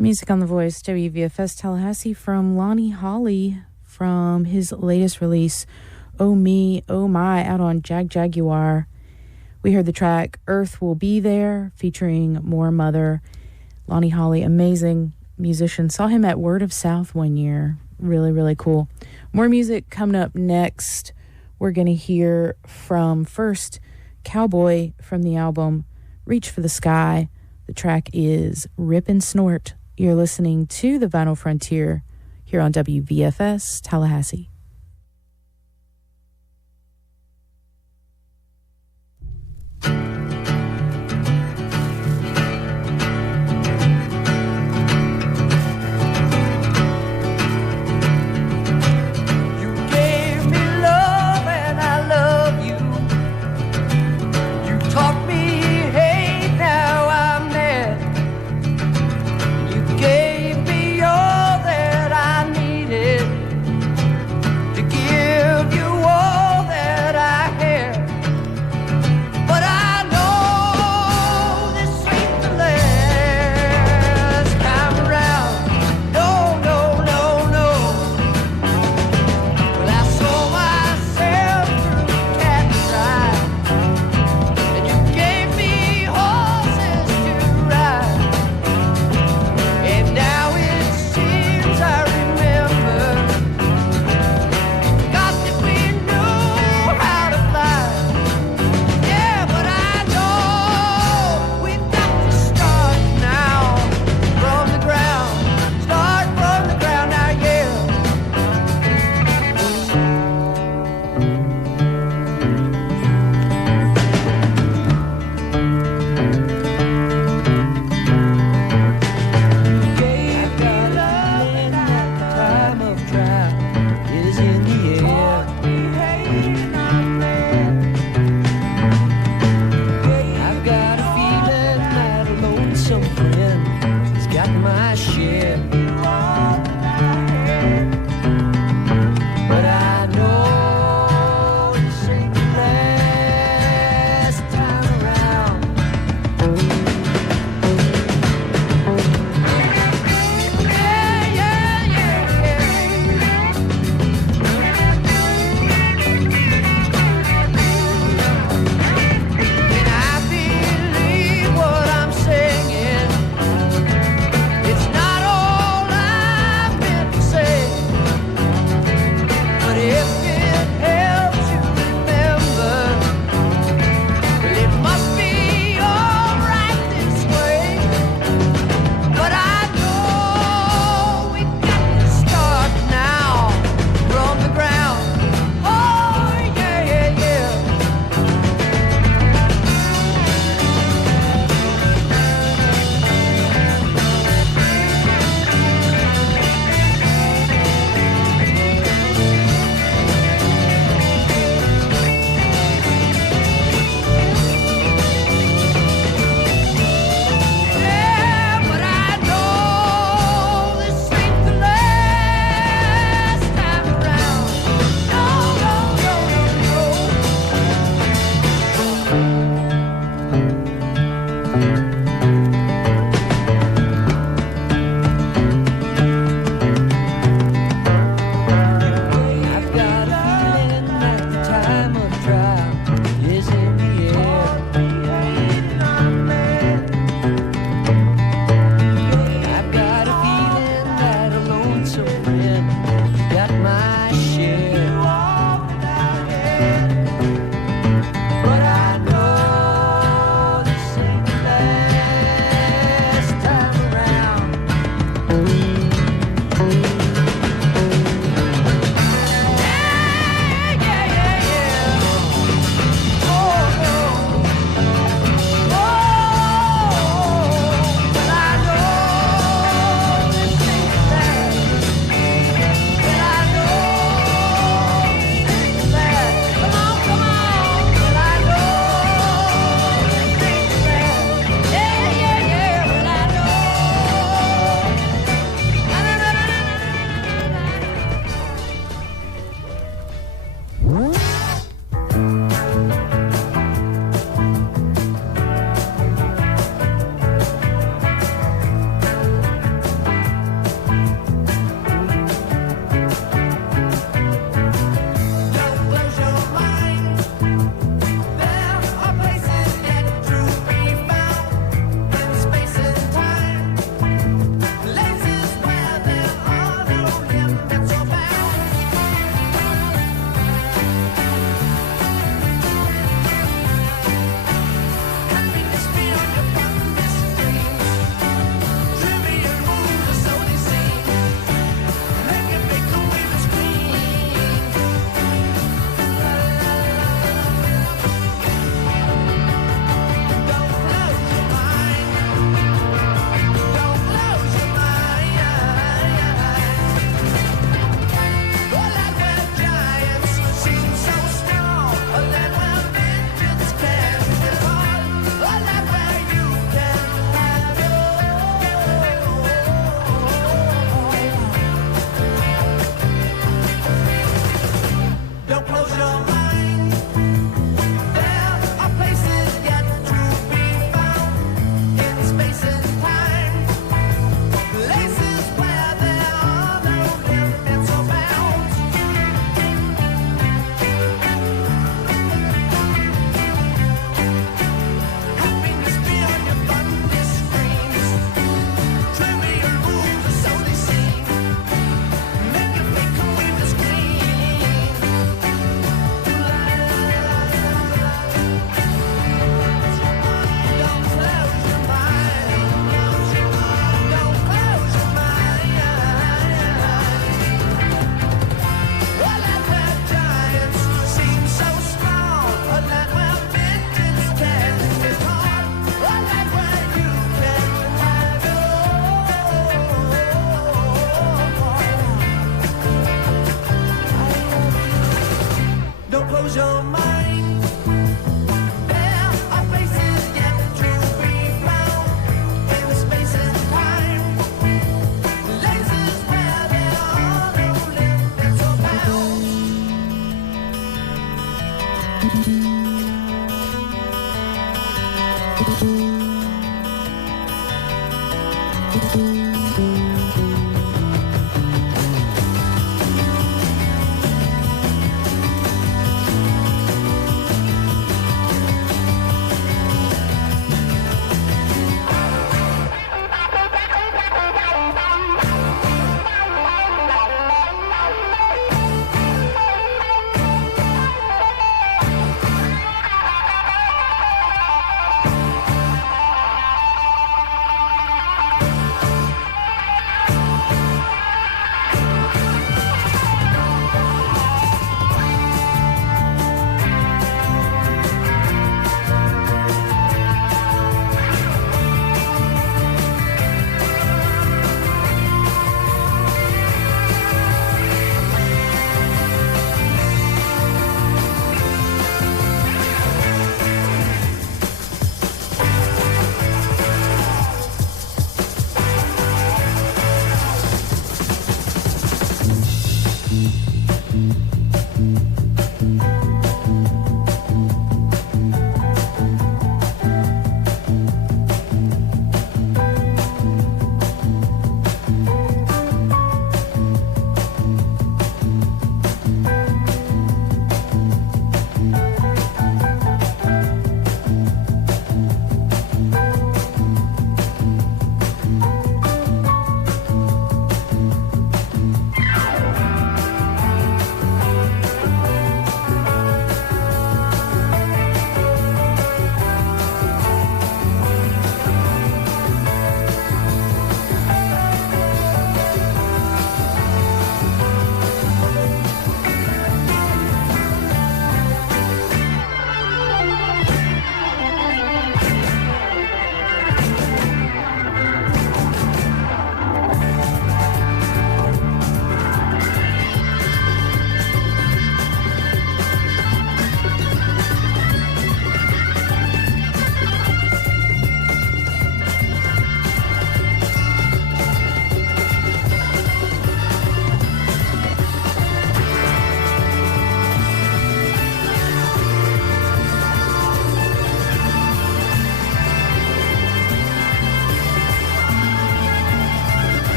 Music on the Voice, WVFS Tallahassee, from Lonnie Holly from his latest release, Oh Me, Oh My, out on Jaguar. We heard the track Earth Will Be There, featuring More Mother. Lonnie Holly, amazing musician. Saw him at Word of South one year. Really, really cool. More music coming up next. We're going to hear from first Cowboy from the album Reach for the Sky. The track is Rip and Snort. You're listening to The Vinyl Frontier here on WVFS Tallahassee. Gave me all that I needed.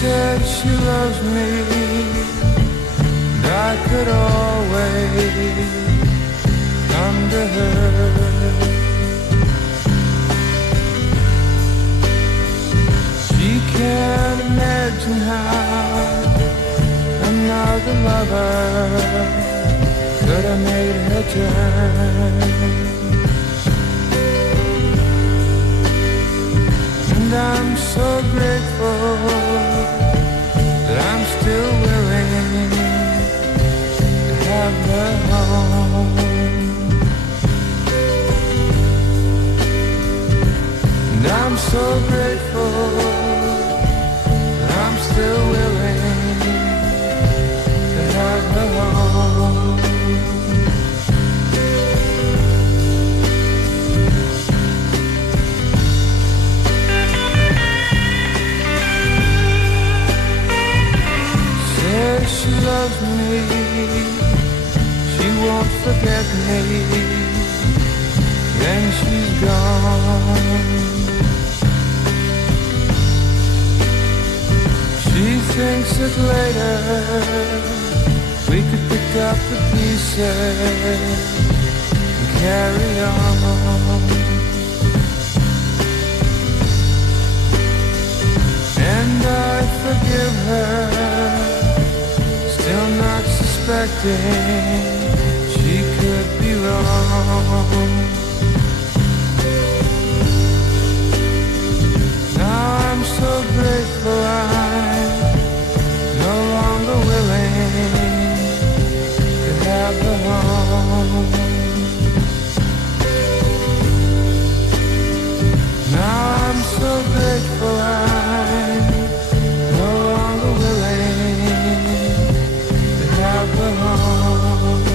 said she loves me, and I could always come to her. She can't imagine how another lover could have made her turn. And I'm so grateful that I'm still willing to have her home. And I'm so grateful that I'm still willing to have she loves me, she won't forget me, then she's gone. She thinks that later we could pick up the pieces and carry on. And I forgive her, still not suspecting she could be wrong. Now I'm so grateful I'm no longer willing to have her home. Now I'm so grateful I'm no longer willing to have her home.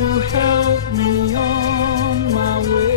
to help me on my way.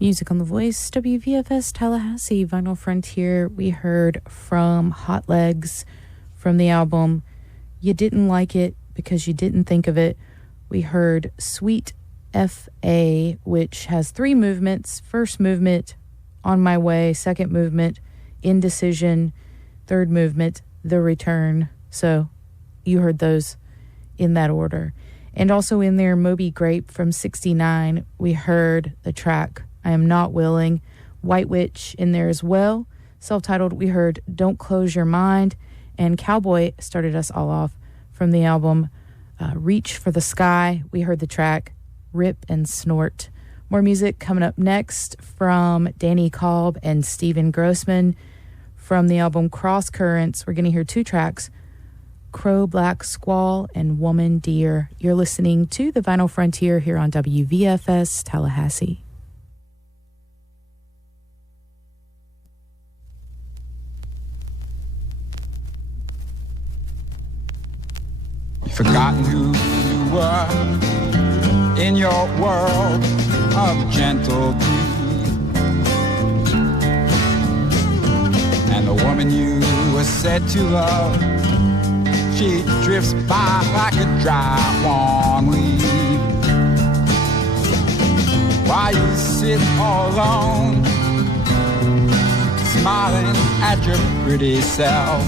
Music on the Voice, WVFS Tallahassee, Vinyl Frontier. We heard from Hot Legs from the album You Didn't Like It Because You Didn't Think of It. We heard Sweet F.A., which has 3 movements. First movement, On My Way. Second movement, Indecision. Third movement, The Return. So you heard those in that order. And also in there, Moby Grape from 69. We heard the track I Am Not Willing. White Witch in there as well. Self-titled, we heard Don't Close Your Mind. And Cowboy started us all off from the album Reach for the Sky. We heard the track Rip and Snort. More music coming up next from Danny Kolb and Steven Grossman from the album Cross Currents. We're going to hear 2 tracks, Crow Black Squall and Woman Deer. You're listening to The Vinyl Frontier here on WVFS Tallahassee. You've forgotten who you were in your world of gentle greed, and the woman you were said to love, she drifts by like a dry, warm leaf. While you sit all alone, smiling at your pretty self.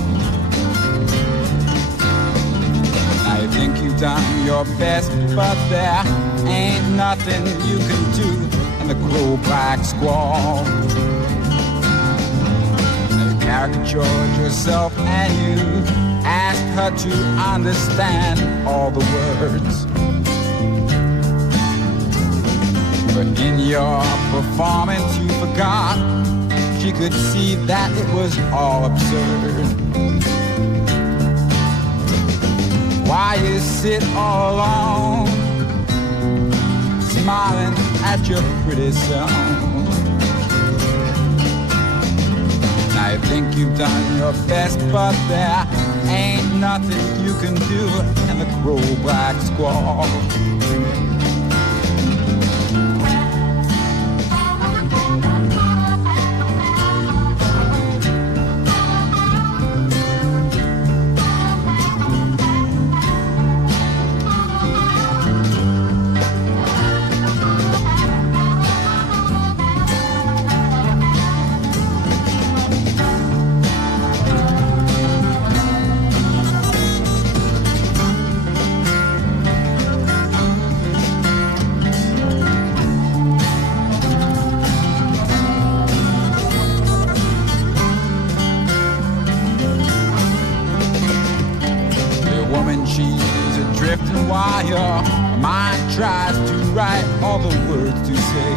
Now you think you've done your best, but there ain't nothing you can do in the Crow Black Squall. Now you caricatured yourself and you asked her to understand all the words, but in your performance you forgot she could see that it was all absurd. Why you sit all alone, smiling at your pretty self? Now you think you've done your best, but there ain't nothing you can do in the Crow Black Squall. Tries to write all the words to say.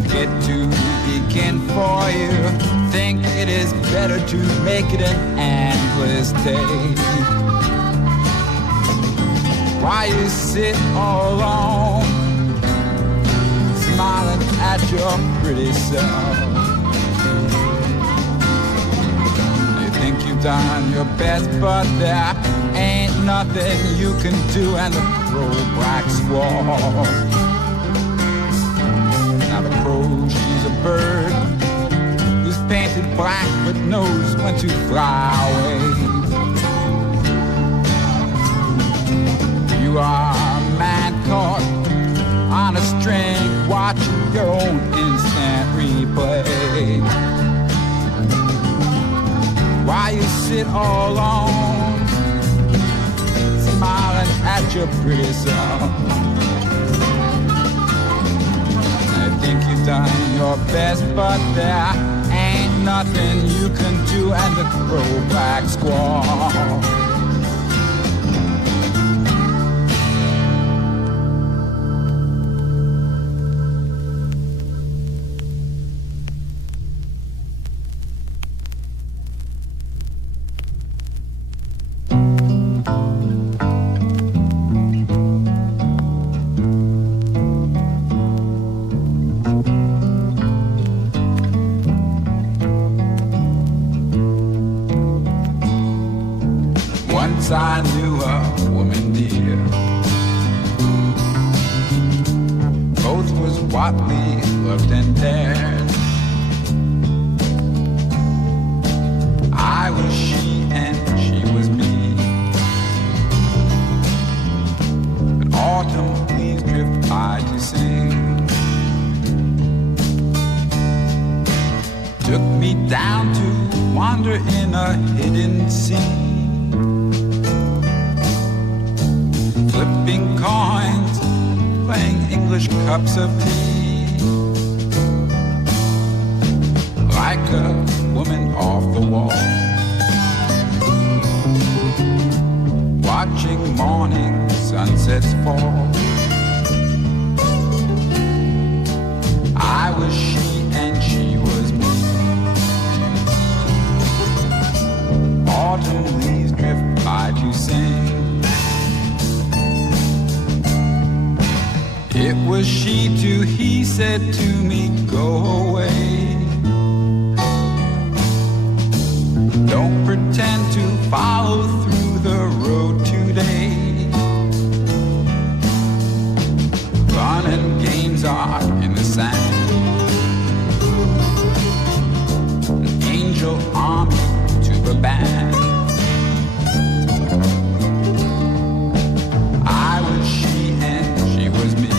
Forget to begin for you. Think it is better to make it an endless day. Why you sit all alone, smiling at your pretty self? You think you've done your best, but there ain't nothing you can do in the Crow Black Squall. Now the crow, she's a bird who's painted black but knows when to fly away. You are a man caught on a string, watching your own instant replay. Why you sit all alone, smiling at your pretty self? I think you've done your best, but there ain't nothing you can do in the Crow Black Squall. I knew a woman dear what we loved and dared. I was she and she was me. But autumn leaves drift by to sing. Took me down to wander in a hidden sea. Flipping coins, playing English cups of tea. Like a woman off the wall, watching morning sunsets fall. I was she and she was me. Autumn leaves drift by to sing. It was she too, he said to me, go away. Don't pretend to follow through the road today. Fun and games are in the sand. An angel army to the band. I was she and she was me.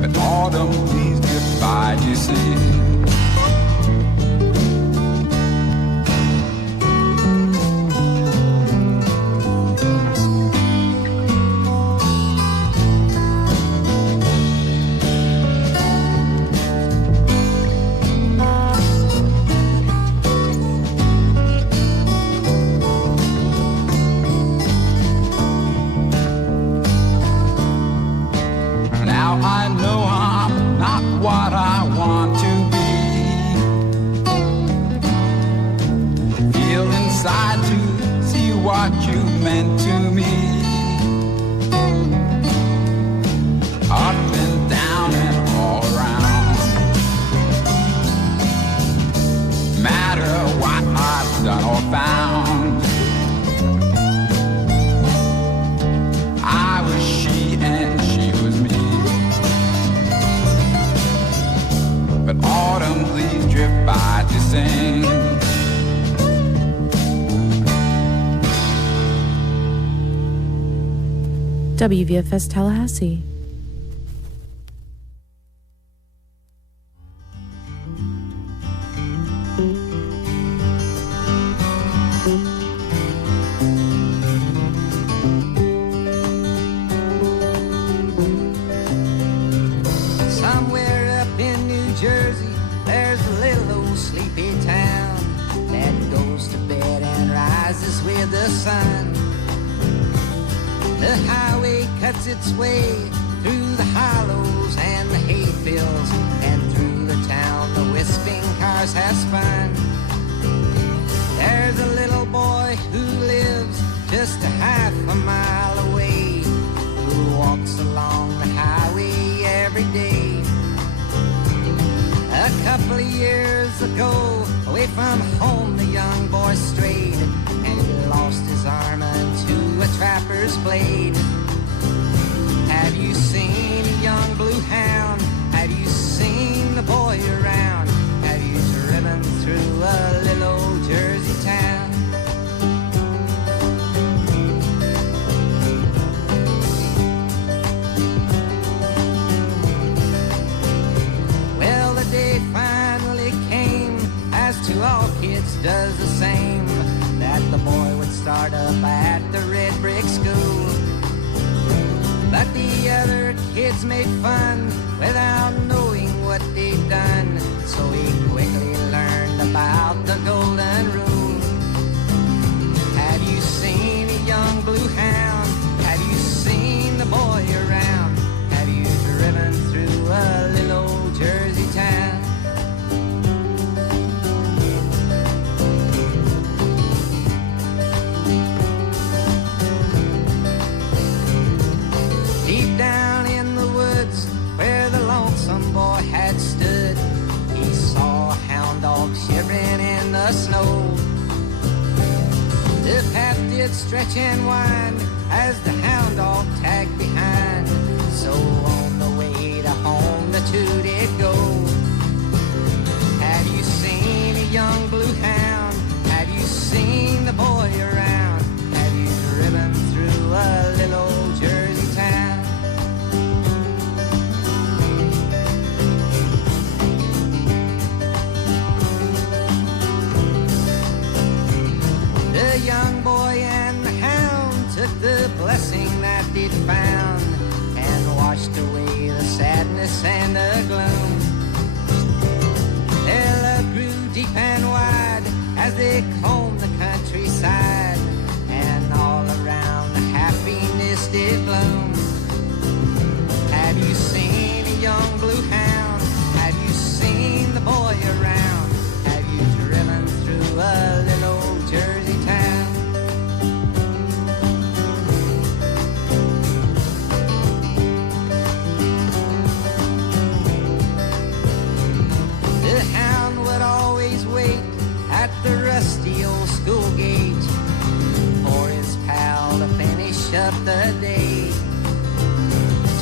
But autumn leaves drift by to sing. I know I'm not what I want to be. Feel inside to see what you meant to me. Up and down and all around. Matter what I've done or found. I was she and she was me. But autumn leaves drift by to sing. WVFS Tallahassee. Its way through the hollows and the hayfields, and through the town the wisping cars have spun. There's a little boy who lives just a half a mile away, who walks along the highway every day. A couple of years ago, away from home the young boy strayed, and he lost his arm into a trapper's blade. Have you seen a young blue hound? Have you seen the boy around? Have you driven through a little old Jersey town? Well, the day finally came, as to all kids does the same, that the boy would start up at the red brick school. But the other kids made fun without knowing what they'd done, so he quickly learned about the golden rule. Have you seen a young blue hound? Have you seen the boy around? Have you driven through a little old Jersey town? Down in the woods where the lonesome boy had stood, he saw a hound dog shivering in the snow. The path did stretch and wind as the hound dog tagged behind, So on the way to home, the two did go. Have you seen a young blue hound? Have you seen the boy around? Have you driven through a little old Jersey town? The young boy and the hound took the blessing that they'd found and washed away the sadness and the gloom. Their love grew deep and wide as they combed the countryside, and all around the happiness did bloom. Have you seen a young blue hound? Have you seen the boy around? Have you driven through a little old Jersey town? The hound would always wait at the rusty old school gate for his pal to finish up the day.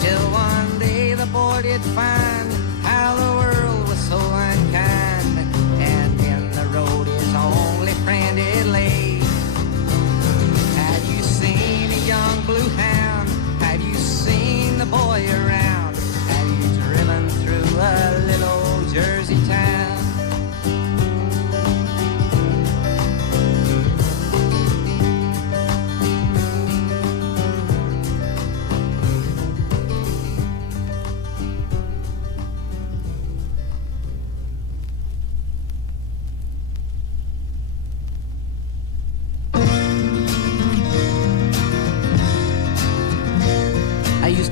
Till one day the boy did find how the world was so unkind, and in the road his only friend it lay. Have you seen a young blue hound? Have you seen the boy around? Have you driven through a little old Jersey town?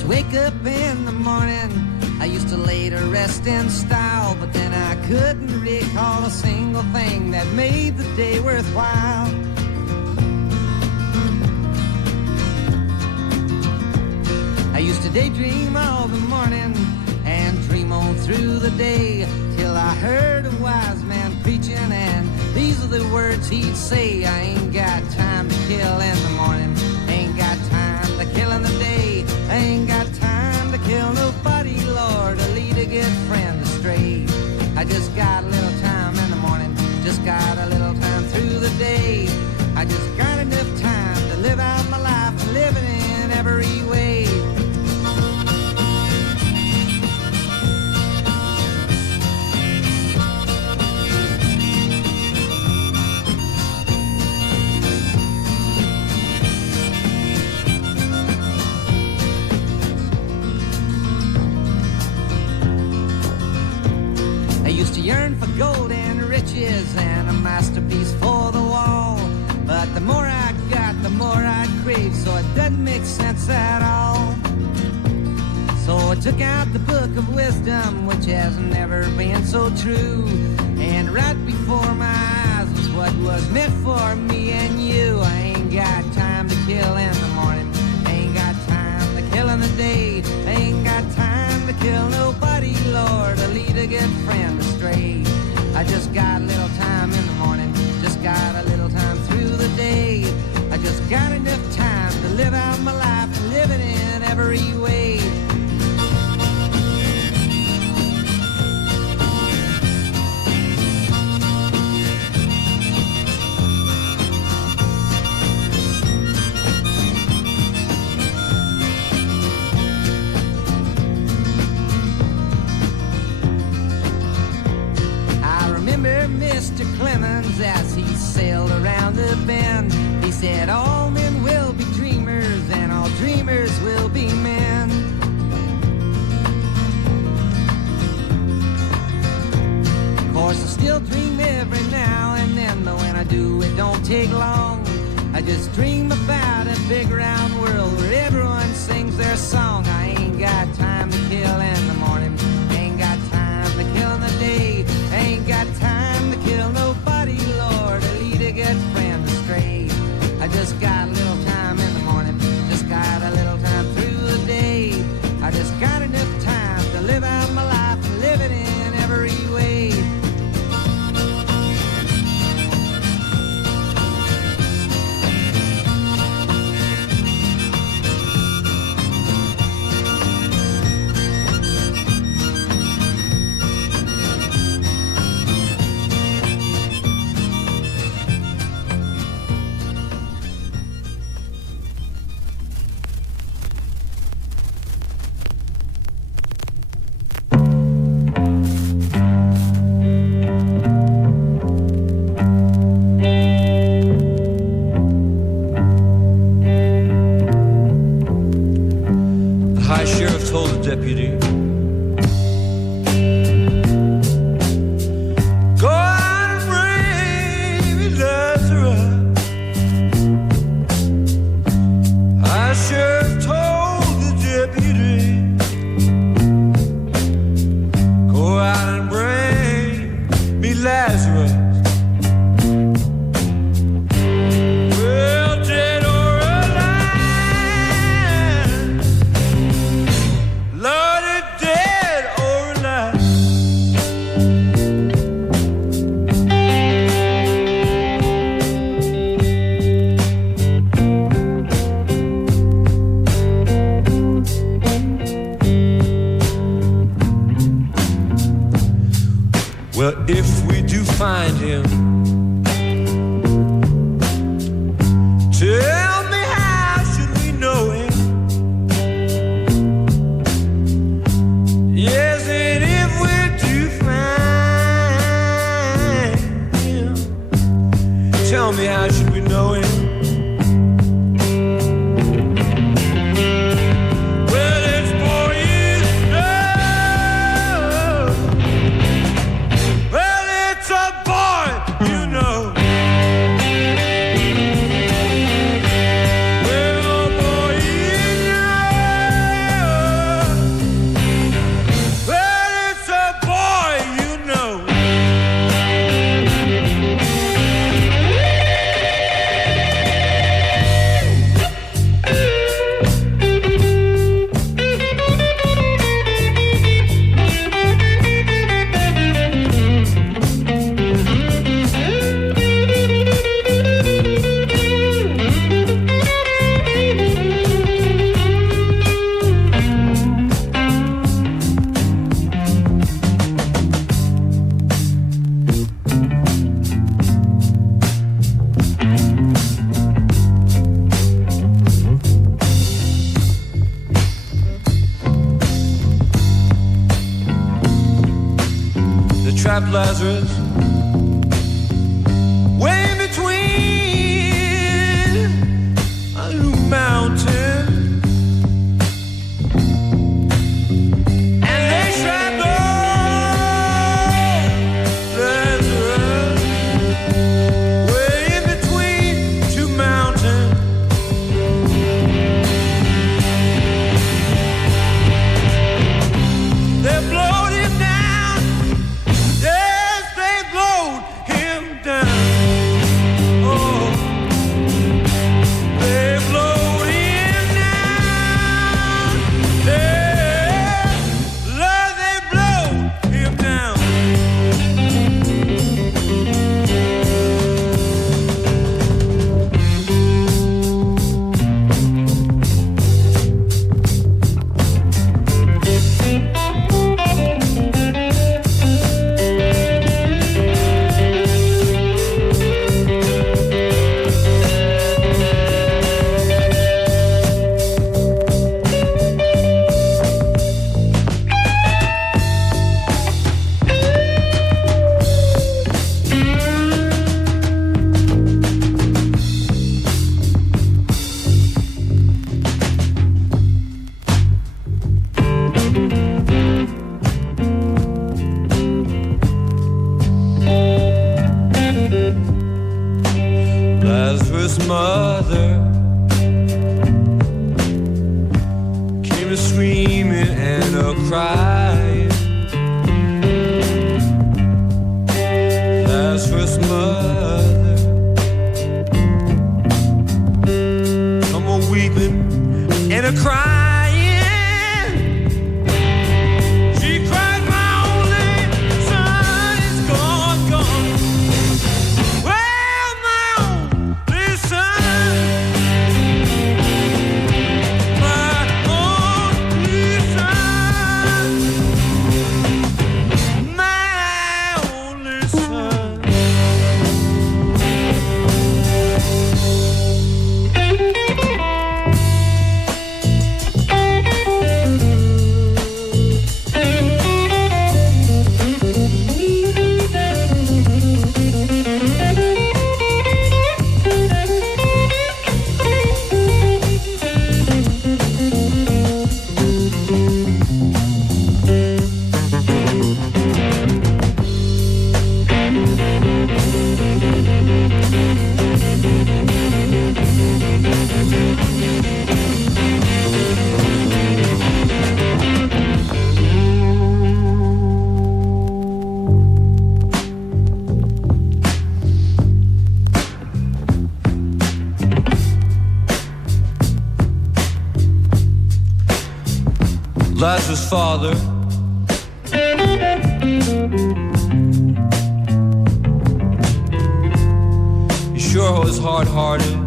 Wake up in the morning, I used to lay to rest in style, but then I couldn't recall a single thing that made the day worthwhile. I used to daydream all the morning and dream on through the day, till I heard a wise man preaching, and these are the words he'd say: I ain't got time to kill in the morning, ain't got time to kill in the day, I ain't got time to kill nobody, Lord, or lead a good friend astray. I just got a little time in the morning, just got a little time through the day. I just got enough time to live out my life and live it in every way. Yearn for gold and riches and a masterpiece for the wall, but the more I got, the more I crave, so it doesn't make sense at all. So I took out the book of wisdom, which has never been so true, and right before my eyes was what was meant for me and you. I ain't got time to kill in the morning, ain't got time to kill in the day, ain't got time to kill nobody, Lord, or lead a good friend astray. I just got a little time in the morning, just got a little time through the day. I just got enough time to live out my life and live it in every way. Mr. Clemens, as he sailed around the bend, he said, all men will be dreamers and all dreamers will be men. Of course I still dream every now and then, but when I do it don't take long. I just dream about a big round world where everyone sings their song. I ain't got time to kill in the morning, ain't got time to kill in the day, ain't got time to kill nobody, Lord, or lead a good friend astray. I just got a little time in the morning, just got a little time through the day. I just got enough time to live out my life and live it in every way. Well, if we do find him, tell me how should we know him? Yes, and if we do find him, tell me how should we know him? Lazarus, way in between a new mountain, and they trapped Lazarus, way in between two mountains. They blowed him down. Mother came a screaming and a crying. Lazarus' mother come a weeping and a crying. She cried, my only son is gone, gone. Well, my only son. Lazarus' father he sure was hard-hearted.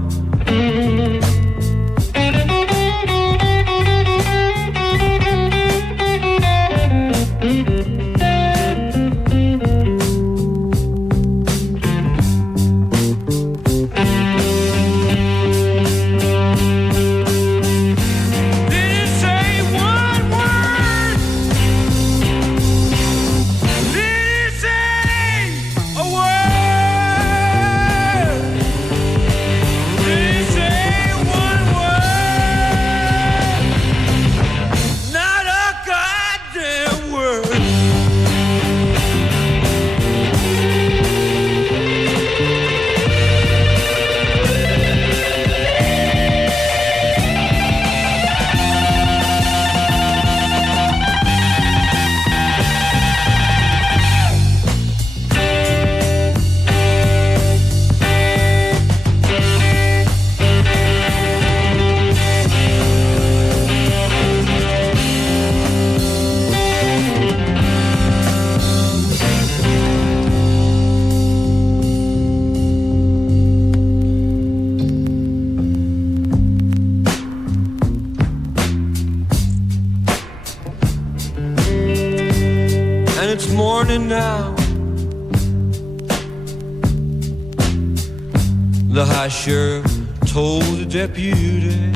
The high sheriff told the deputy,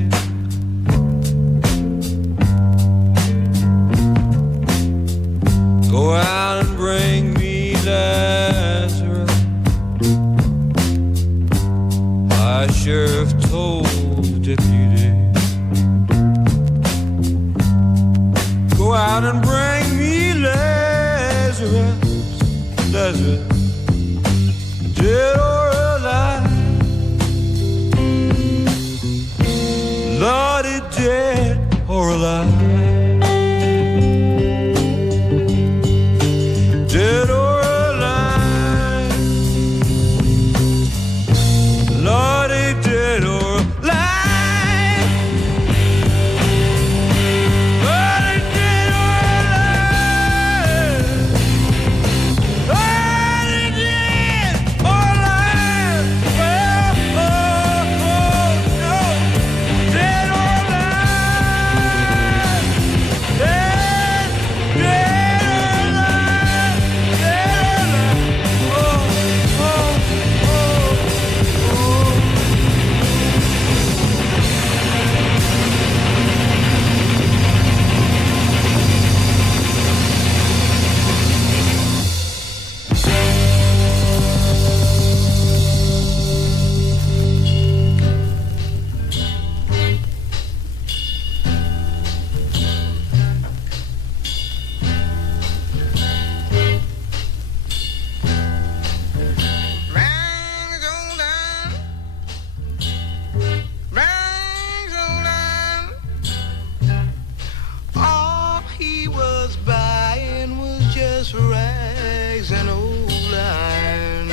go out and bring me Lazarus. High sheriff told the deputy, go out and bring me Lazarus. Lazarus, dead or alive. Lordy, dead or alive. Dead or alive. Lordy, dead or alive. Lordy, dead or alive. Lordy, dead or alive. Well, oh, no. Dead or alive. Dead, dead or alive. Dead or alive. Oh, oh, oh, oh. Rings on down, rings on down. All he was buying was just rags and old iron.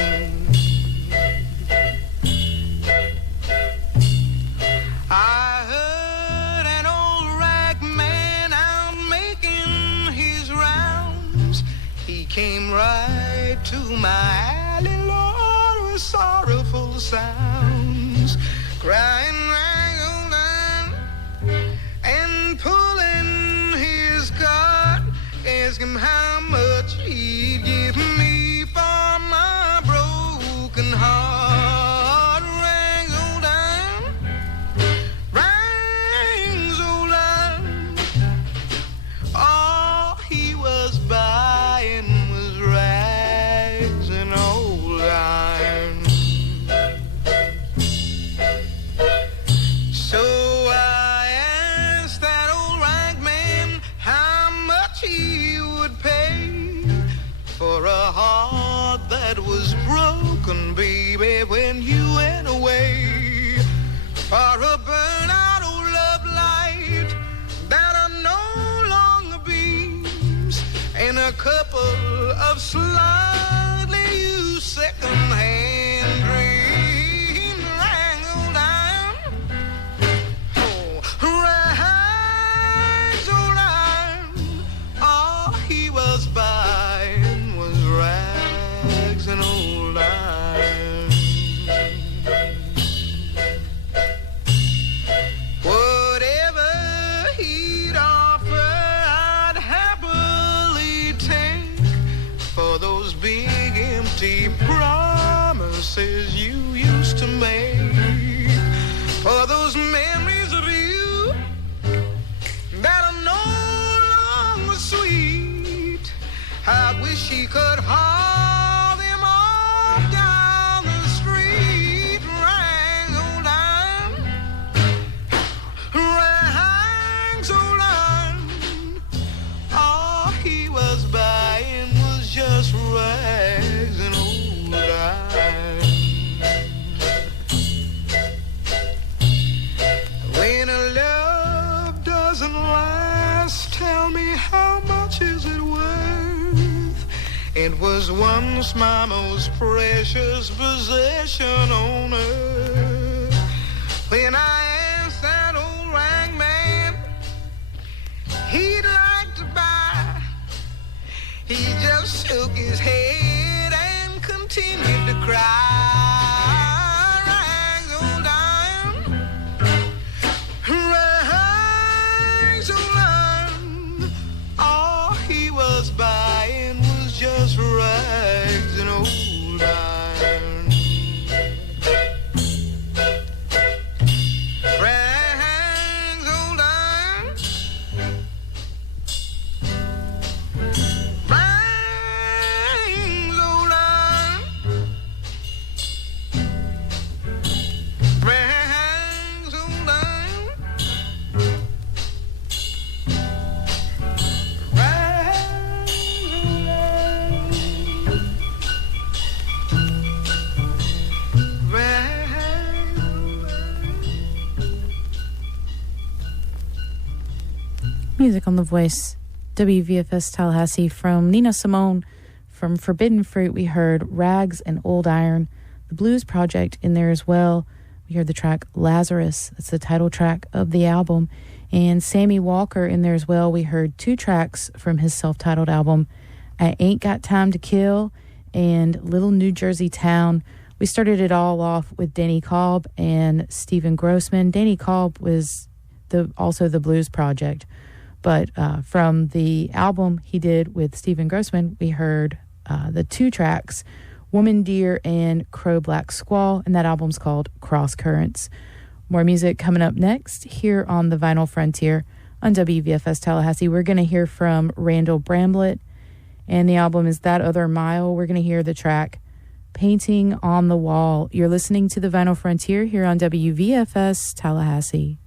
I heard an old rag man out making his rounds. He came right to my alley, Lord, with sorrowful sounds, crying rang on down and pulling his card, ask him how much he'd give me for my broken heart. Rang on down, rings on down. All he was buying was rags and old iron. So I asked that old rag man how much he would pay for a heart that was broken, baby, when you went away. For a burnout old love light that no longer beams, and a couple of slightly used second-hand dreams. Rang on down, oh, rags on down. All he was buying was rags and old iron. Whatever he'd offer, I'd happily take for those big empty promises you used to make, for those memories of you that are no longer sweet. I wish he could haul them all down the street. Rang on down, rags on down. All he was buying was just rags and old iron. When a love doesn't last, tell me how much is it worth? It was once my most precious possession on earth. When I asked that old rag man he'd like to buy, he just shook his head and continued to cry. Rags on down, rags on down. All he was buying was just rags and old iron. music on The Voice, WVFS Tallahassee. From Nina Simone, from Forbidden Fruit, we heard Rags and Old Iron. The Blues Project in there as well. We heard the track Lazarus. That's the title track of the album. And Sammy Walker in there as well. We heard 2 tracks from his self-titled album, I Ain't Got Time to Kill and Little New Jersey Town. We started it all off with Danny Cobb and Stephen Grossman. Danny Cobb was also the Blues Project. But from the album he did with Stephen Grossman, we heard the 2 tracks, Woman Deer and Crow Black Squall, and that album's called Cross Currents. More music coming up next here on the Vinyl Frontier on WVFS Tallahassee. We're going to hear from Randall Bramblett, and the album is That Other Mile. We're going to hear the track Painting on the Wall. You're listening to the Vinyl Frontier here on WVFS Tallahassee.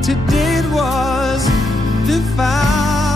Today it was defined.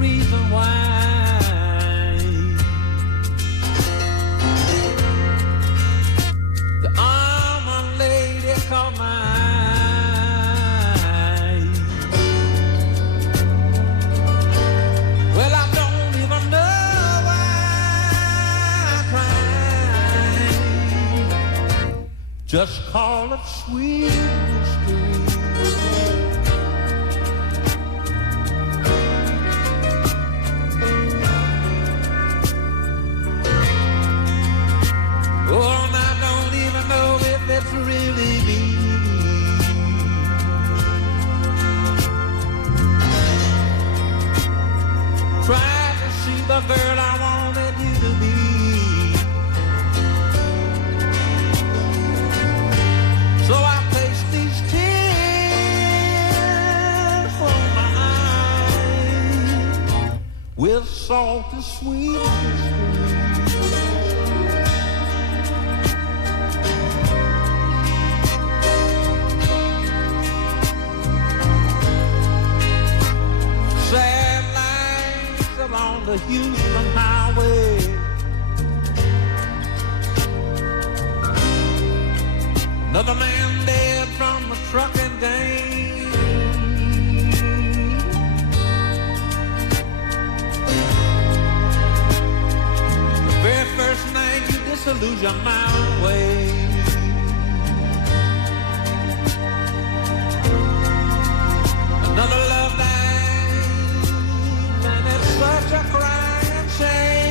reason why the almond lady caught my eye. Well, I don't even know why I cry. Just call it sweet mystery. Oh, and I don't even know if it's really me. Trying to see the girl I wanted you to be. So I place these tears from my eyes with salty sweet mystery. Sad lights along the Houston highway. Another man dead from a trucking gang. The very first night you disillusion my way. Another love died, and it's such a crying shame.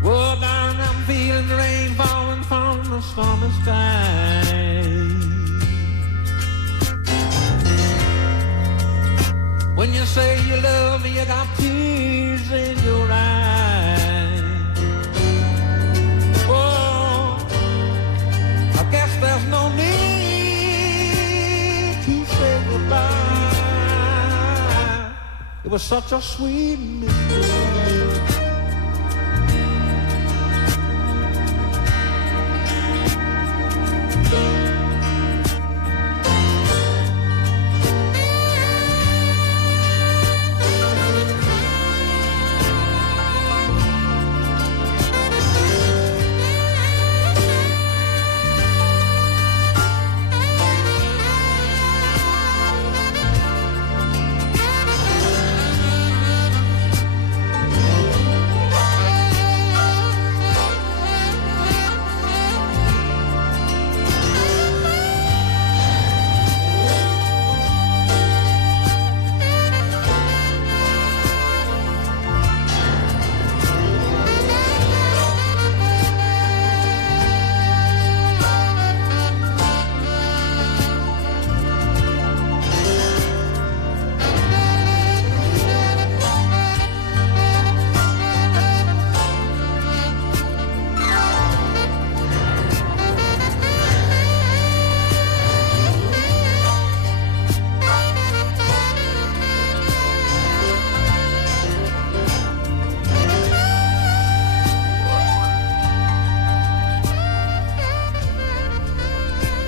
Well, darling, I'm feeling the rain falling from the summer sky. When you say you love me, you got tears in your eyes. Oh, I guess there's no need to say goodbye. It was such a sweet mystery.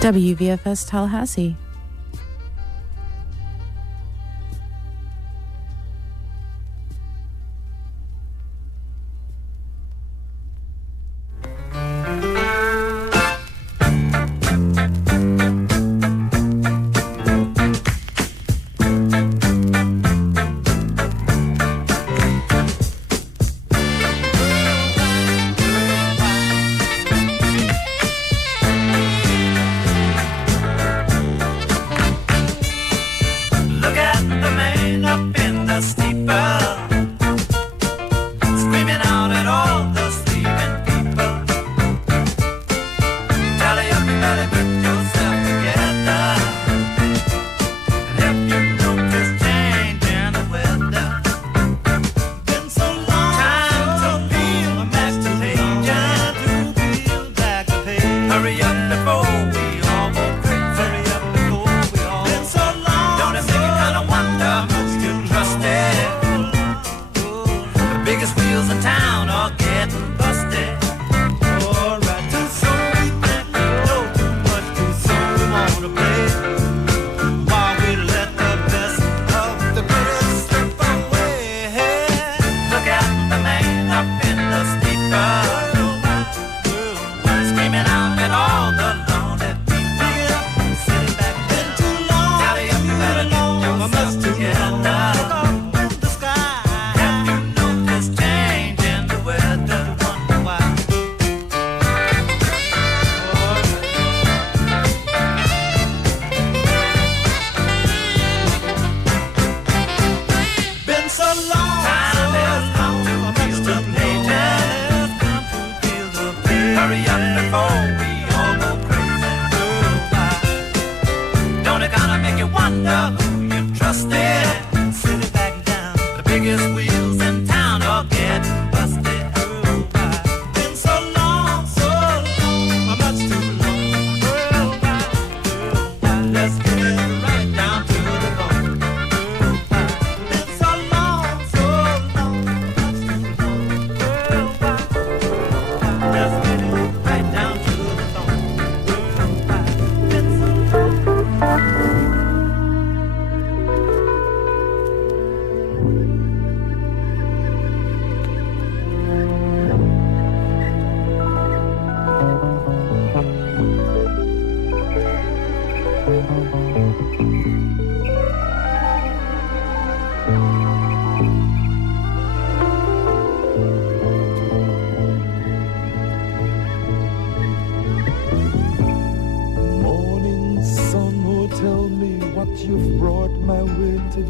WVFS Tallahassee.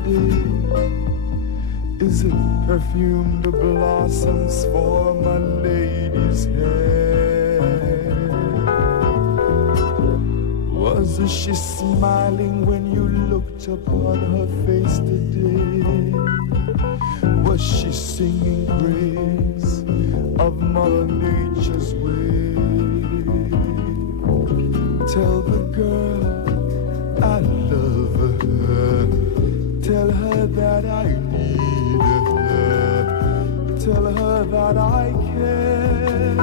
day? Is it perfumed blossoms for my lady's hair? Was she smiling when you looked upon her face today? Was she singing praise of Mother Nature's way? Tell the girl I love her. Tell her that I need her. Tell her that I care.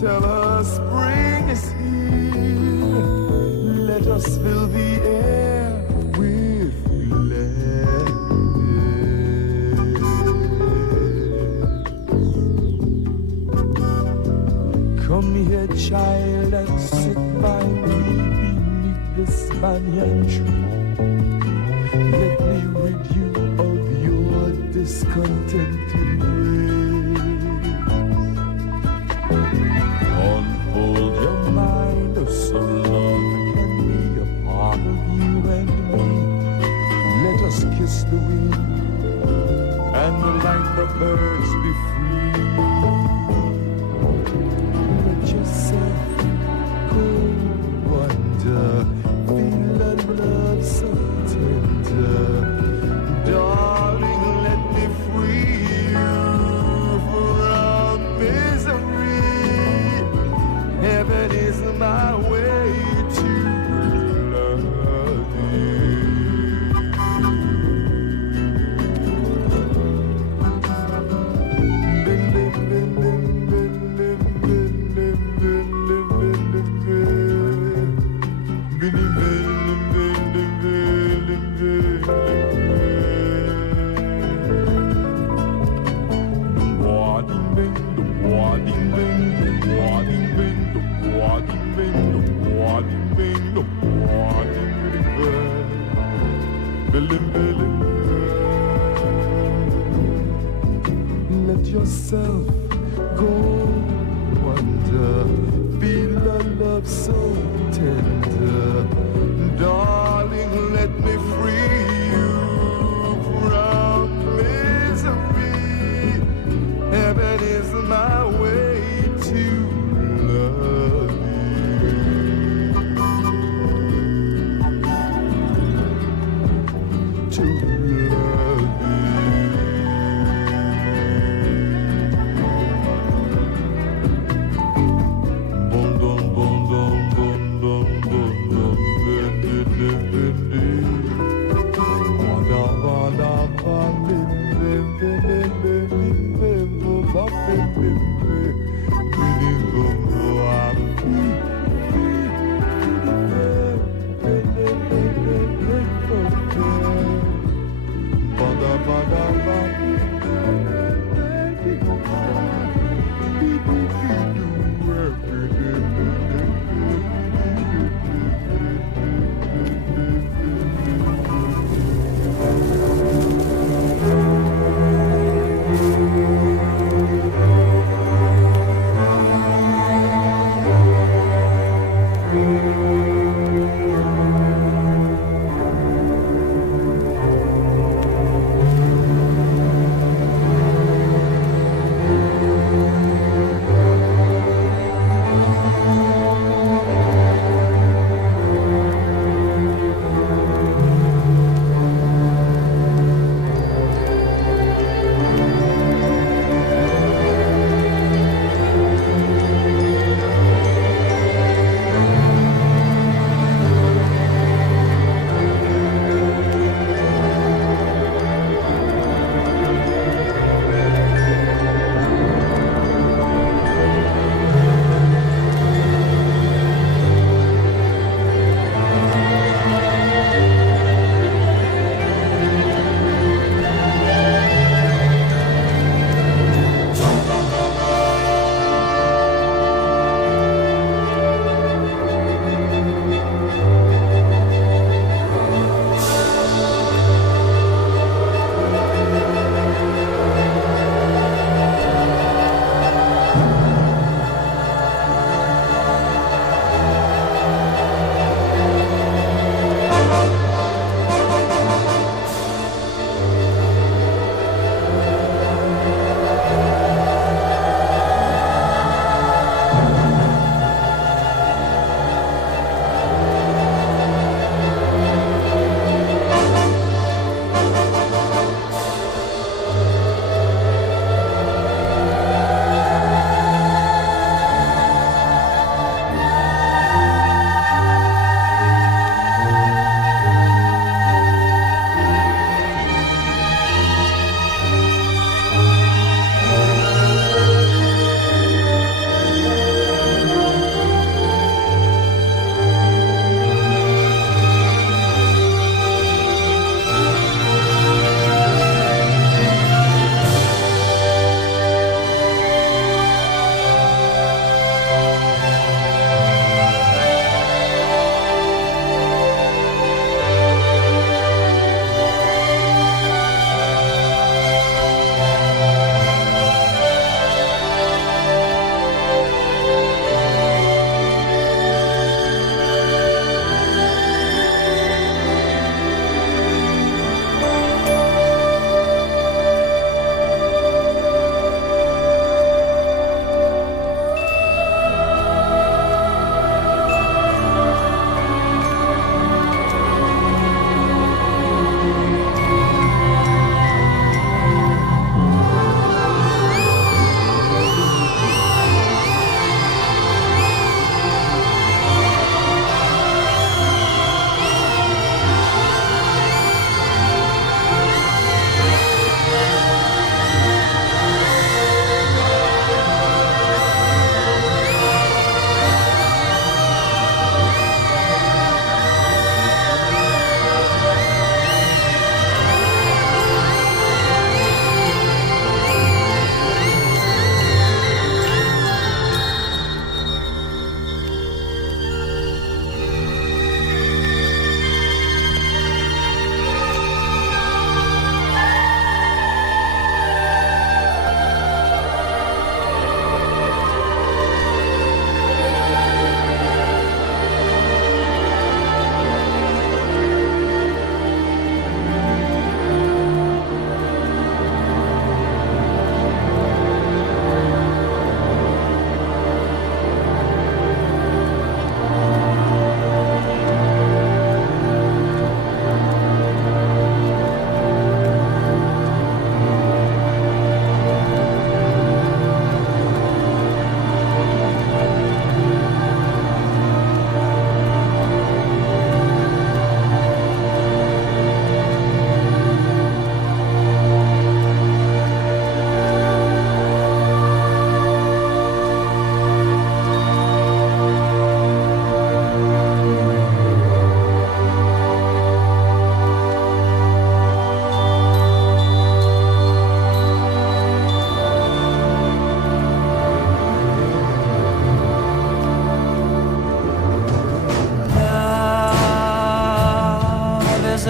Tell her spring is here. Let us fill the air with gladness. Come here, child, and sit by me beneath this banyan tree. Let me rid you of your discontented ways. Unfold your mind, so love can be a part of you and me. Let us kiss the wind and like the birds be free. Let yourself go wander, feel a love so tender. Darling, let me free you from misery. Heaven is my way to love you. Let yourself go wander, feel a love so tender. Darling, let me free you from misery. Heaven is my way to love you. To love you. Bum dum bum dum bum dum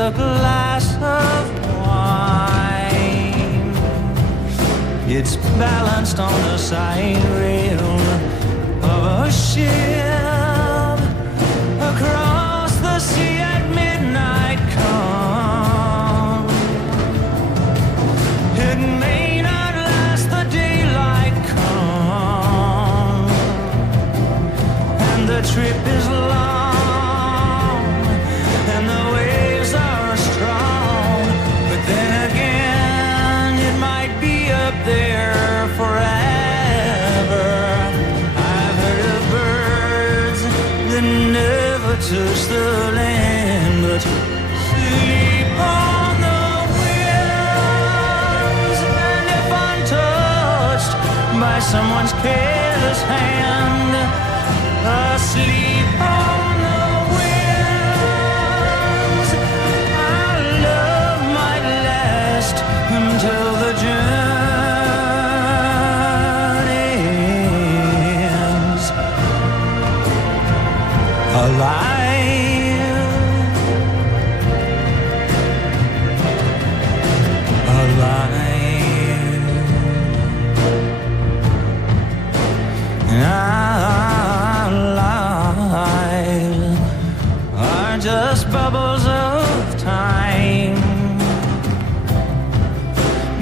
a glass of wine. It's balanced on the side rail of a ship across the sea at midnight come. It may not last, the daylight come, and the trip is long and the waves are strong, but then again it might be up there forever. I've heard of birds that never touch the land but sleep on the winds, and if untouched by someone's careless hand, asleep on the winds, our love might last until the journey ends. Alive, alive, and our lives are just bubbles of time.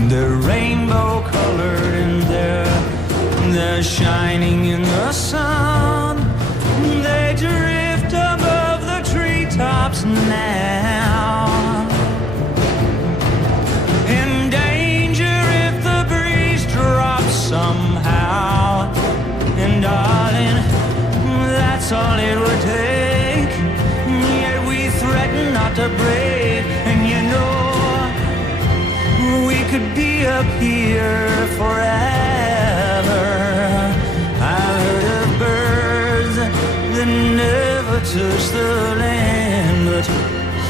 They're rainbow colored and they're shining in the sun. They drift above the treetops now, in danger if the breeze drops somehow. And darling, that's all it would take, yet we threaten not to break. And you know, we could be up here forever. I've heard of birds that never touch the land but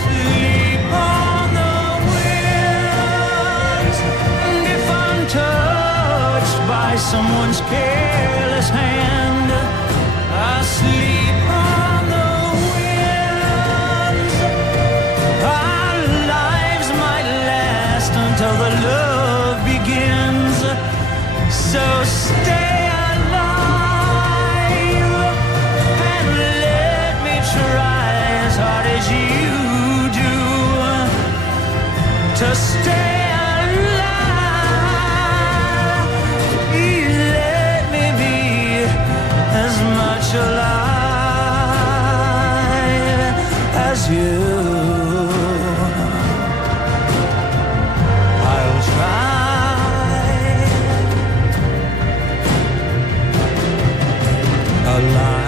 sleep on the winds, and if untouched by someone's careless hand, asleep on the winds, our lives might last until the love begins. So stay alive and let me try as hard as you do to stay alive. Please let me be as much alive as you. I'll try. Alive.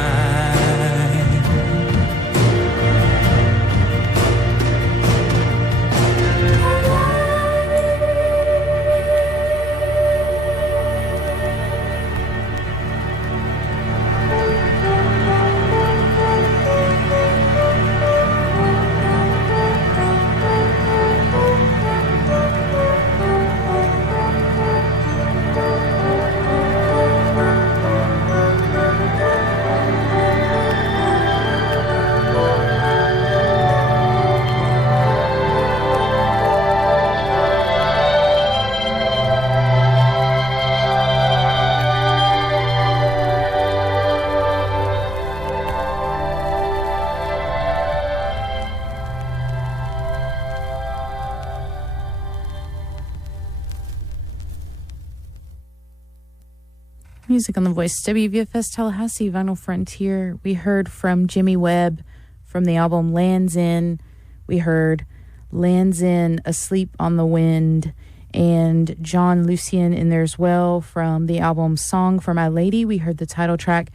Music on the Voice, WVFS Tallahassee, Vinyl Frontier. We heard from Jimmy Webb from the album Lands In. We heard Lands In, Asleep on the Wind, and John Lucien in there as well from the album Song for My Lady. We heard the title track.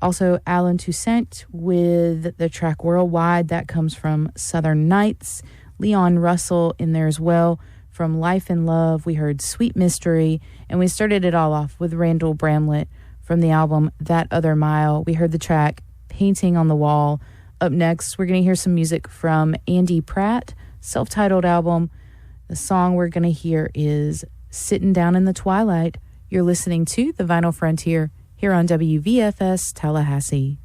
Also, Alan Toussaint with the track Worldwide. That comes from Southern Nights. Leon Russell in there as well from Life and Love. We heard Sweet Mystery. And we started it all off with Randall Bramlett from the album That Other Mile. We heard the track Painting on the Wall. Up next, we're going to hear some music from Andy Pratt, self-titled album. The song we're going to hear is Sitting Down in the Twilight. You're listening to The Vinyl Frontier here on WVFS Tallahassee.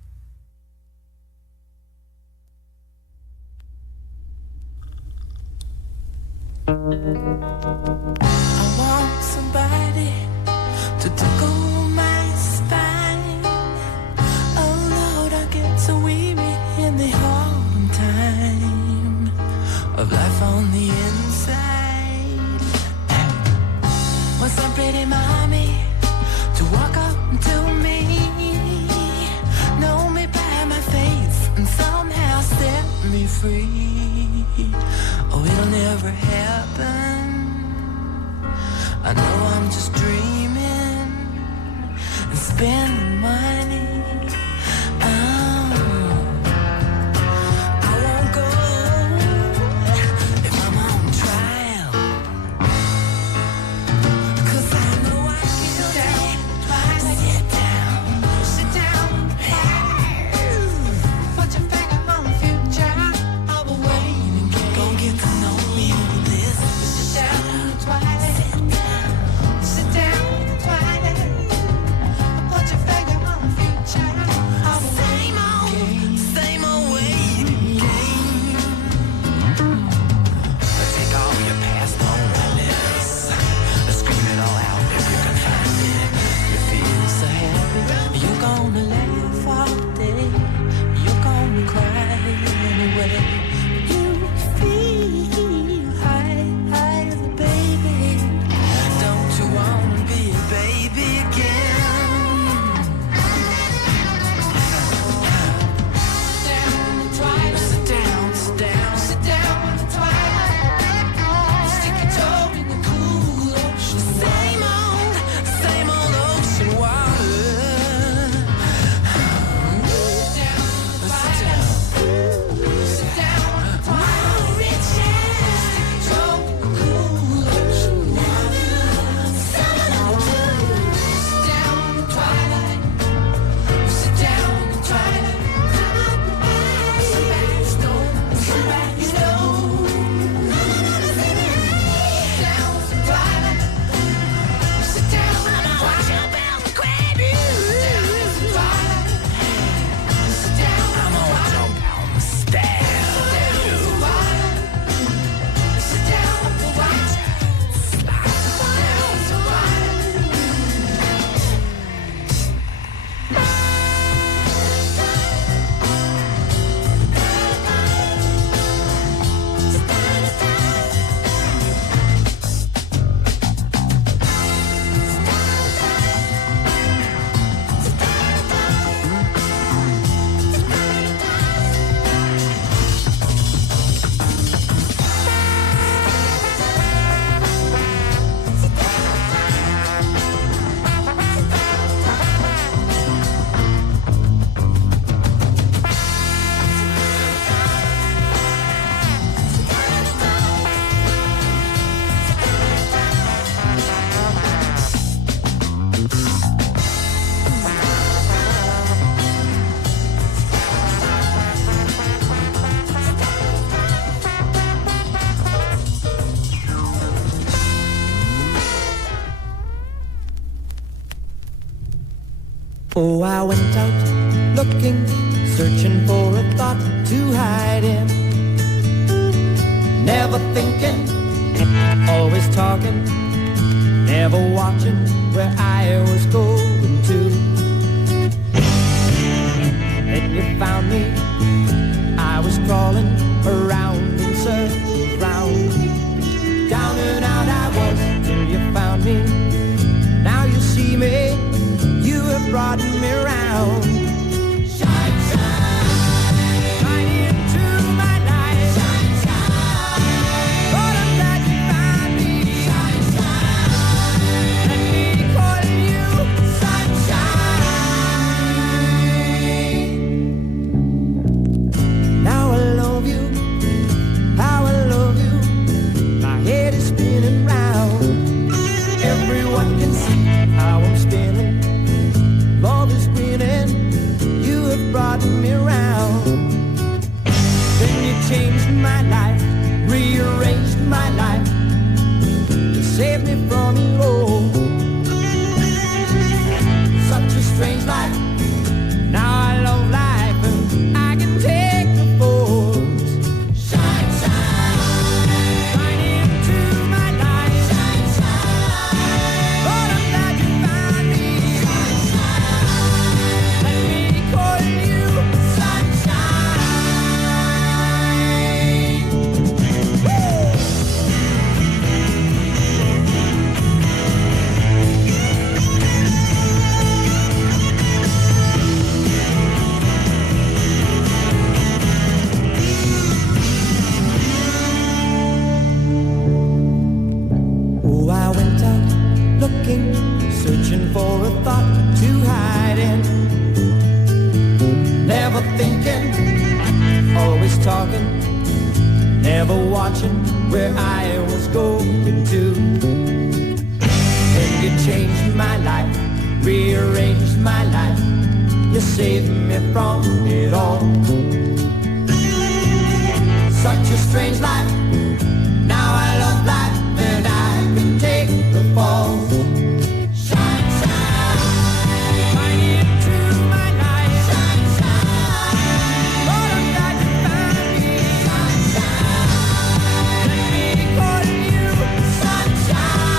Oh, I went out looking, searching for a thought to hide in. Never thinking, always talking, never watching where I was going to. Then you found me, I was crawling around in circles round. Down and out I was till you found me. Now you see me, you have brought me around. Shine, shine, shine into my life. Shine, shine, but I'm glad you found me. Shine, shine, let me call you sunshine. Now I love you, how I love you. My head is spinning round. Everyone can see how I'm spinning. Love is winning, you have brought me around. Then you changed my life, rearranged my life to save me from it all. Such a strange life, now I love life and I can take the force. Shine, shine, shine into thinking, always talking, never watching where I was going to. Then you changed my life, rearranged my life, you saved me from it all. Such a strange life, now I love life and I can take the fall. Shine, shine, shine into my life. Shine, shine, Lord, I'm glad you found me. Shine, shine, let me call you sunshine.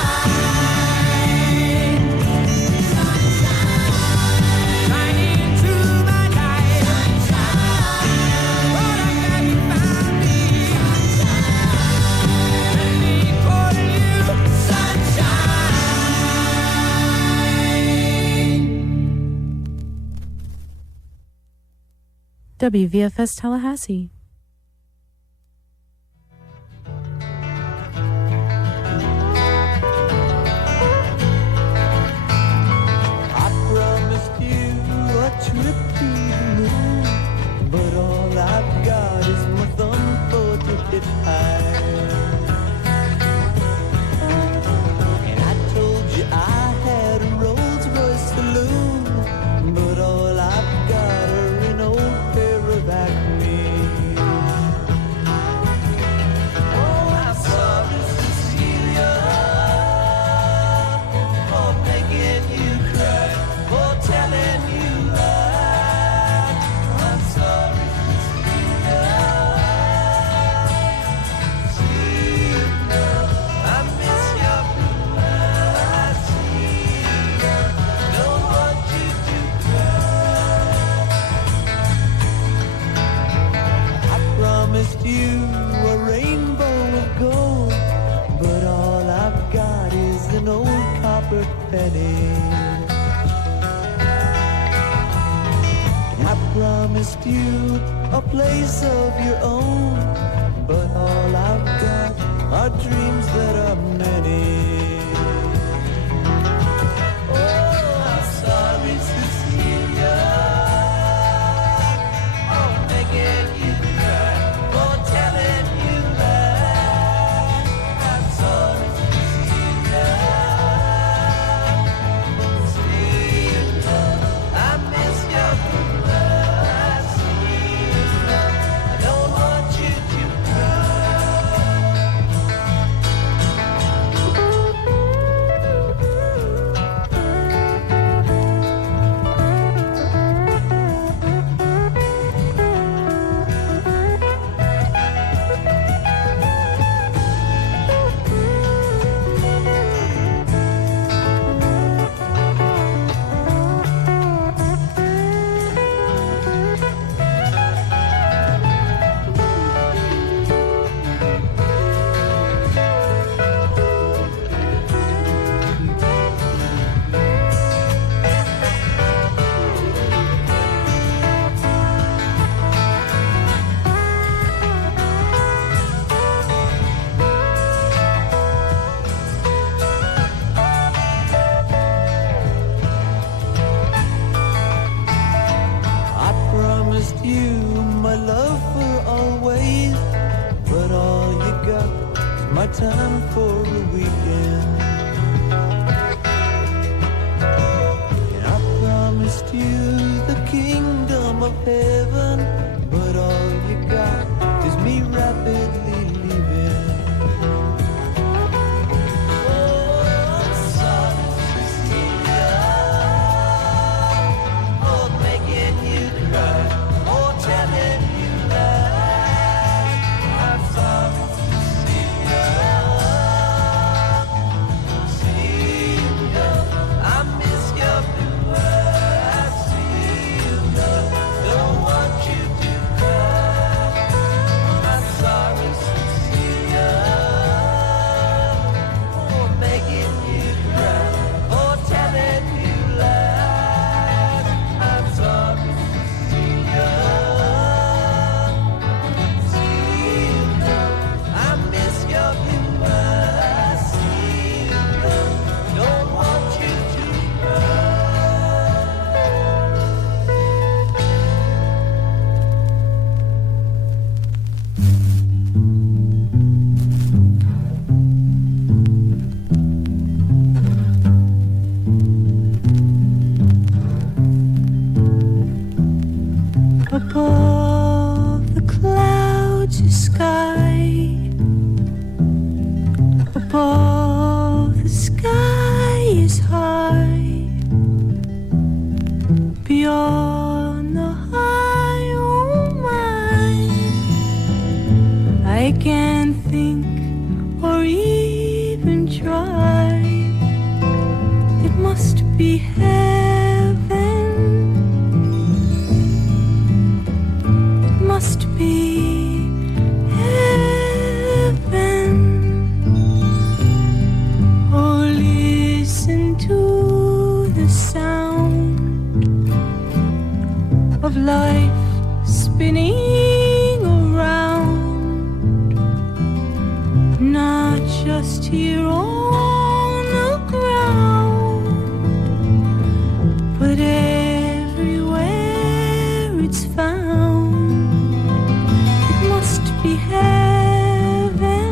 Shine, shine, shine into my life. Shine, shine, Lord, I'm glad you found me. Shine, shine, let me call you sunshine. WVFS Tallahassee. I promised you a trip to the moon, but all I've got is my thumb for to get high. And I told you I had a Rolls Royce saloon, but all I've got are an old pair of Acme. Oh, I'm sorry, Cecilia, for making you cry, for telling you lies. I'm sorry, Cecilia. Cecilia, I miss your blue eyes. Cecilia, don't want you to cry. I promised you a rainbow of gold, but all I've got is an old copper penny. And I promised you a place of your own, but all I've got are dreams that are many. Oh, I'm sorry, Cecilia, for making you cry, for telling you lies. I'm sorry, Cecilia. Cecilia, I miss your blue eyes. Cecilia, I don't want you to cry. I promised you my love for always, but all you got is my time for a weekend. And I promised you the kingdom of heaven, but all you got is me rapidly leaving. Oh, I'm sorry, Cecilia, for making you cry, for telling you lies. I'm sorry, Cecilia. Cecilia, I miss your blue eyes. Cecilia, don't want you to cry. I'm sorry, beyond the high, oh my. I can't think or even try. It must be heaven. It must be heaven. Oh, listen to the sound of life spinning around, not just here on the ground, but everywhere it's found. It must be heaven.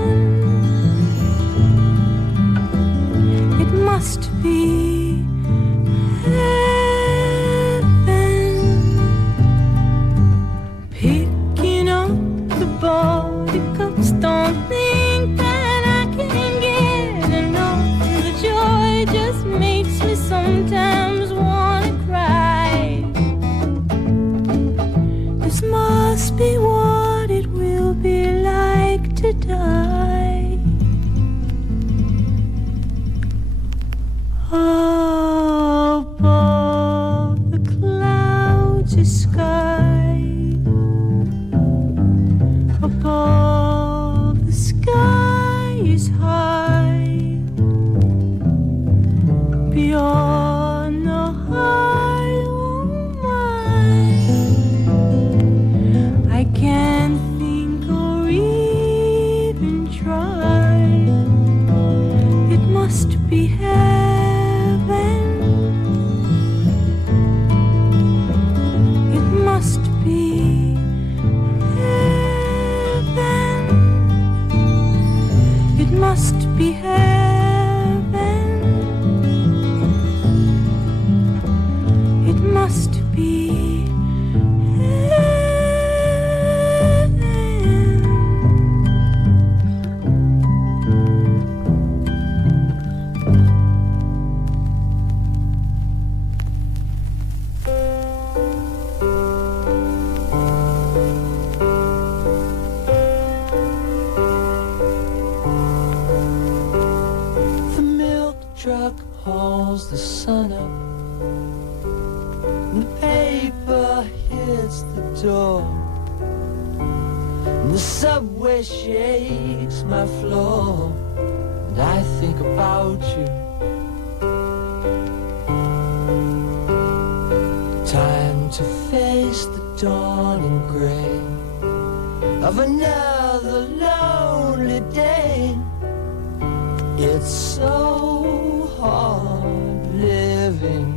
It must be buttercups, don't think that I can get enough. The joy just makes me sometimes wanna cry. This must be what it will be like to die. Above the clouds is sky. Above the sky is high. Beyond the high, oh my. I can't think or even try. It must be heaven. It must be must be heaven. It must be the sun up, and the paper hits the door, and the subway shakes my floor, and I think about you. Time to face the dawning gray of another lonely day. It's so hard living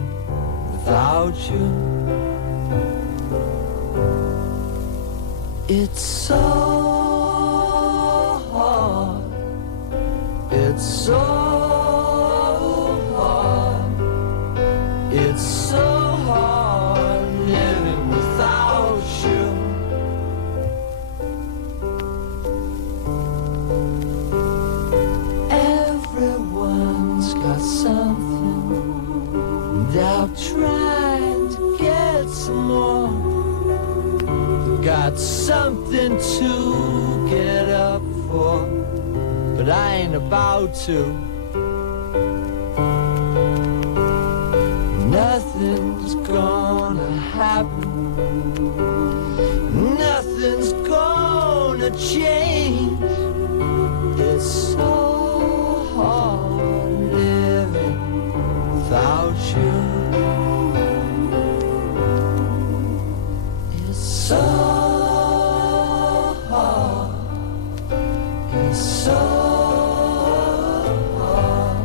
without you. It's so hard. It's so hard. It's so hard living without you. Everyone's got something, they're trying to get some more. Got something to get up for, but I ain't about to. Nothing's gonna happen. Nothing's gonna change. It's so hard living without you. It's so hard. It's so hard.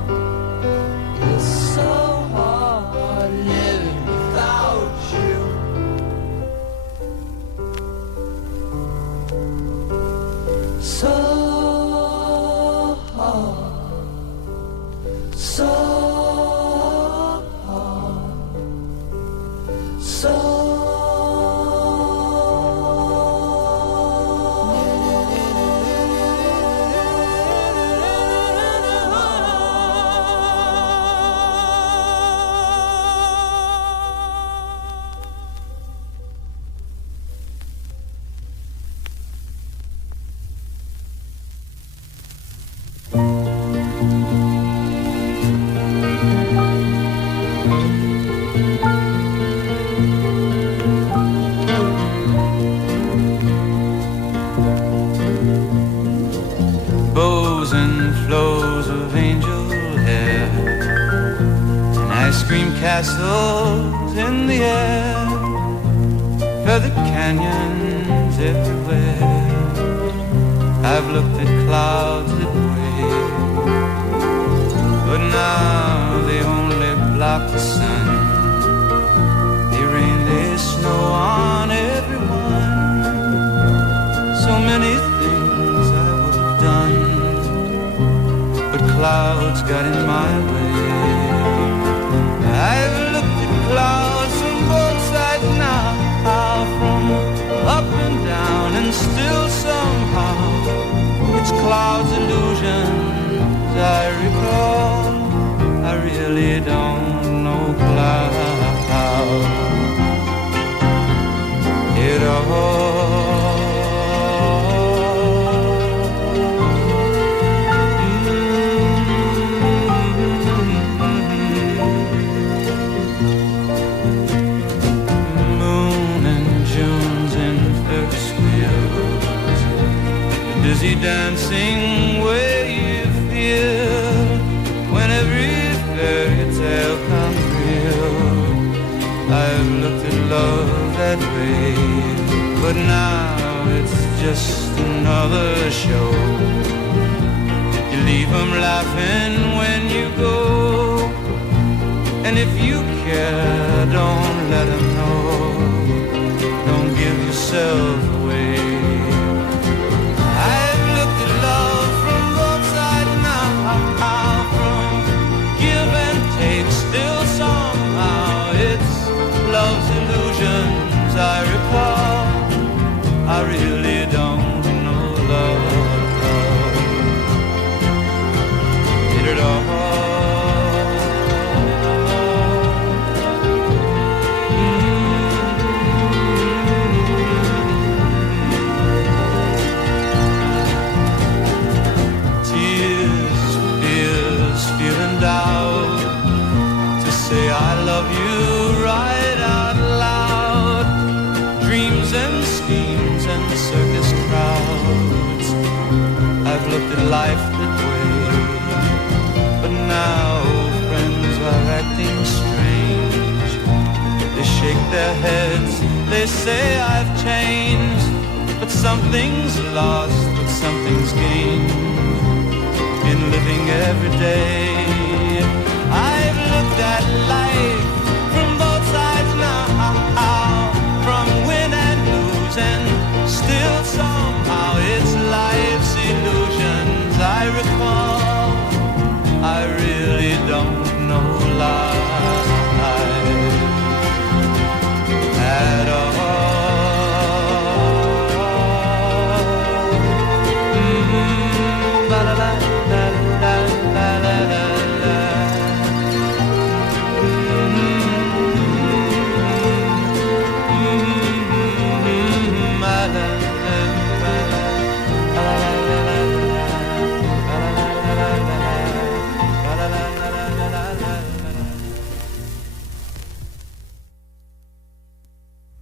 It's so hard living without you. castles in the air, feathered canyons everywhere. I've looked at clouds that way, but now they only block the sun. They rain, they snow on everyone. So many things I would have done, but clouds got in my way. I've looked at clouds from both sides now, from up and down, and still somehow it's clouds' illusions I recall. I really don't know clouds at all. Dizzy dancing where you feel when every fairy tale comes real. I've looked at love that way, but now it's just another show. You leave them laughing when you go, and if you care, don't let them know. Don't give yourself away. Still somehow it's love's illusions I recall. I really don't know love at all. Tears, fears, feeling doubt, say I love you right out loud. Dreams and schemes and circus crowds, I've looked at life that way, but now friends are acting strange. They shake their heads, they say I've changed, but something's lost, but something's gained in living every day. I've looked at life from both sides now, from win and lose, and still somehow it's life's illusions I recall. I really don't know life at all.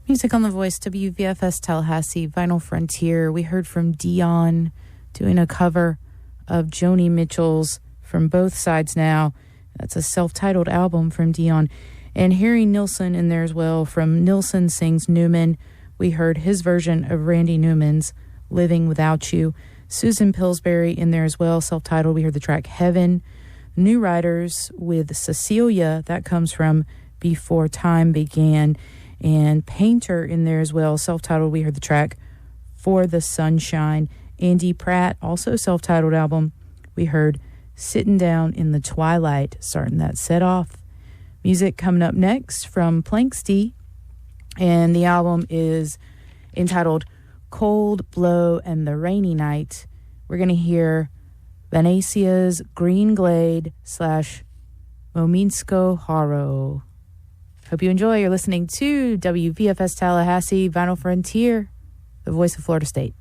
Music on the Voice, WVFS Tallahassee, Vinyl Frontier. We heard from Dion doing a cover of Joni Mitchell's From Both Sides Now. That's a self-titled album from Dion. And Harry Nilsson in there as well. From Nilsson Sings Newman, we heard his version of Randy Newman's Living Without You. Susan Pillsbury in there as well, self-titled. We heard the track Heaven. New Riders with Cecilia, that comes from Before Time Began. And Painter in there as well, self-titled. We heard the track For the Sunshine. Andy Pratt, also self-titled album. We heard Sitting Down in the Twilight, starting that set off. Music coming up next from Planksty, and the album is entitled Cold Blow and the Rainy Night. We're going to hear Venecia's Green Glade / Mominsko Haro. Hope you enjoy. You're listening to WVFS Tallahassee, Vinyl Frontier, the voice of Florida State.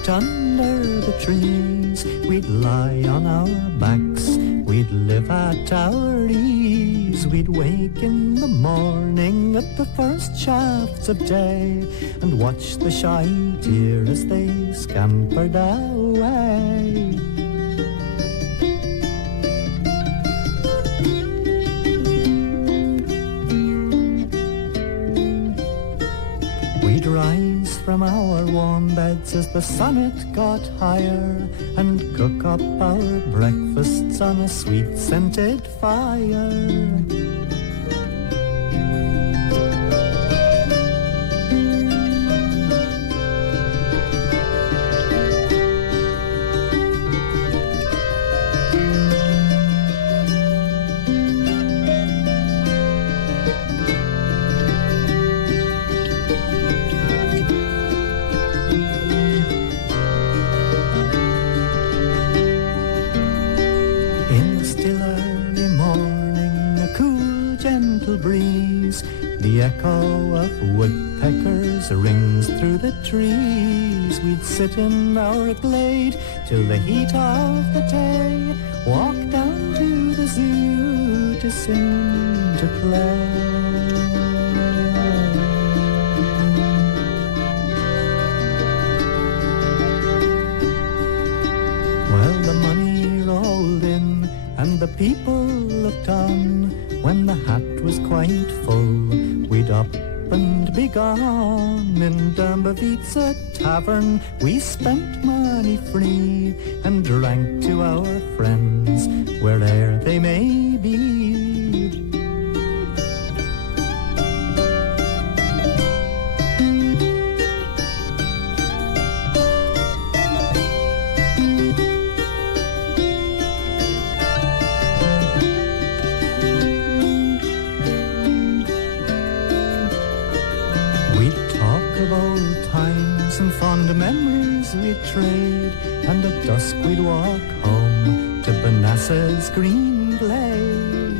out under the trees. We'd lie on our backs, we'd live at our ease. We'd wake in the morning at the first shafts of day and watch the shy deer as they scampered away. We'd rise from our warm beds as the sunnet got higher and cook up our breakfasts on a sweet-scented fire. The echo of woodpeckers rings through the trees. We'd sit in our glade till the heat of the day, walk down to the zoo to sing, to play. Well, the money rolled in and the people looked on. When the hat was quite full, we'd up and be gone. In Dumbavitsa tavern we spent money free and drank to our friends where'er they may be. Fond memories we'd trade, and at dusk we'd walk home to Banassa's green glade.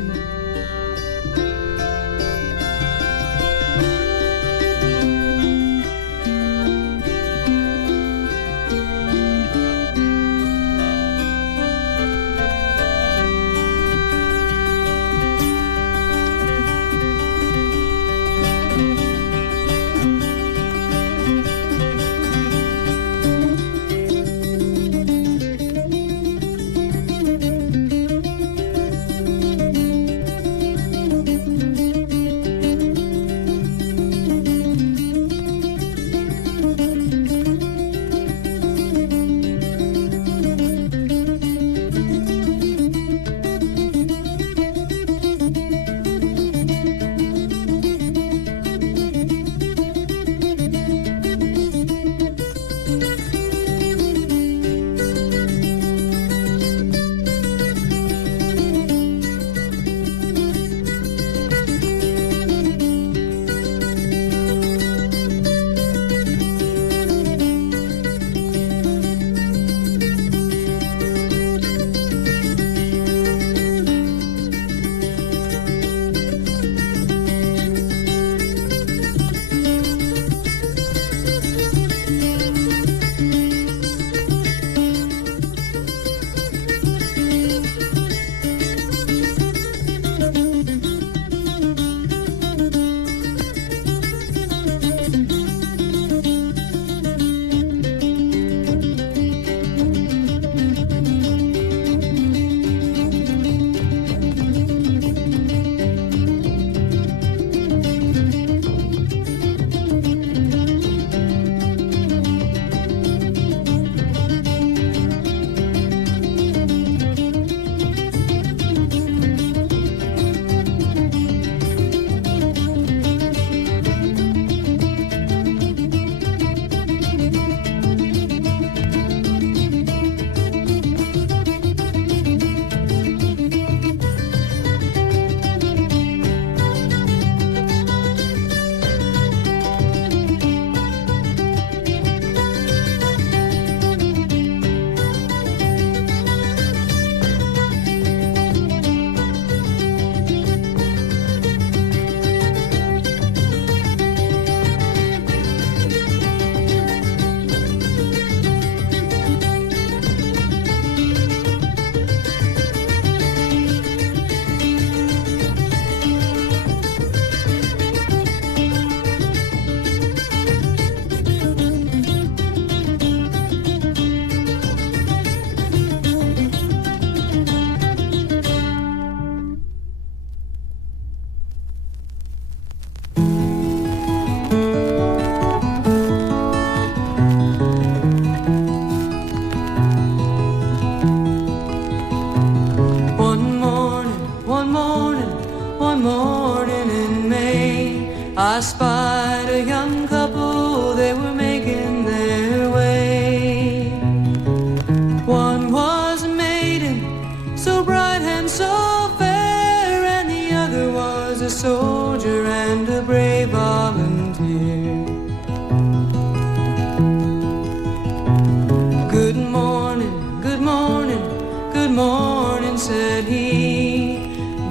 Good morning, good morning, good morning, said he.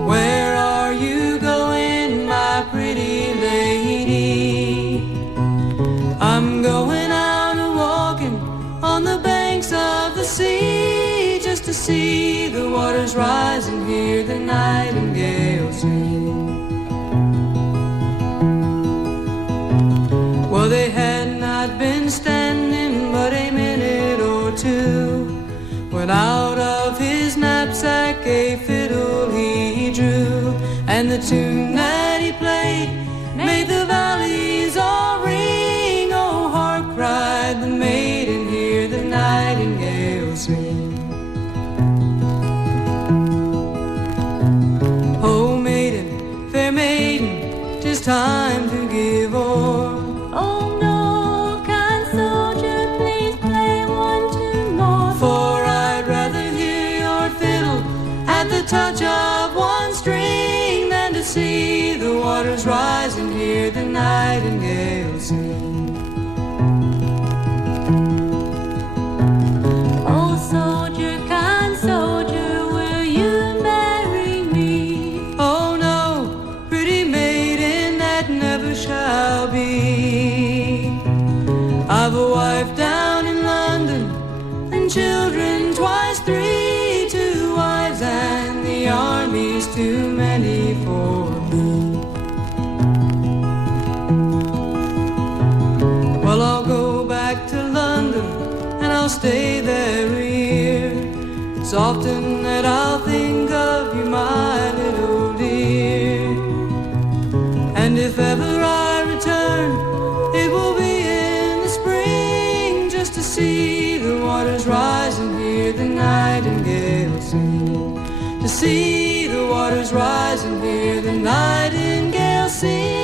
Where are you going, my pretty lady? I'm going out a-walking on the banks of the sea, just to see the waters rise and hear the nightingale sing. Well, they had not been standing but a minute or two, when out of his knapsack a fiddle he drew, and the tune that he played made the valleys all ring. Oh, hark, cried the maiden, hear the nightingale sing. Oh, maiden, fair maiden, 'tis time to give o'er. Oh no, kind soldier, please play one tune more. For I'd rather hear your fiddle at the touch of one string than to see the waters rise and hear the nightingale sing. Oh soldier, kind soldier, will you marry me? Oh no, pretty maiden, that never shall be. I've a wife down in London and children twice three, 2 wives and the army's too many for me. Well, I'll go back to London and I'll stay there a year. It's often that I'll think of you, my little dear. And if ever I return, it will be in the spring, just to see the waters rise and hear the nightingale sing. To see the waters rise and hear the nightingale sing.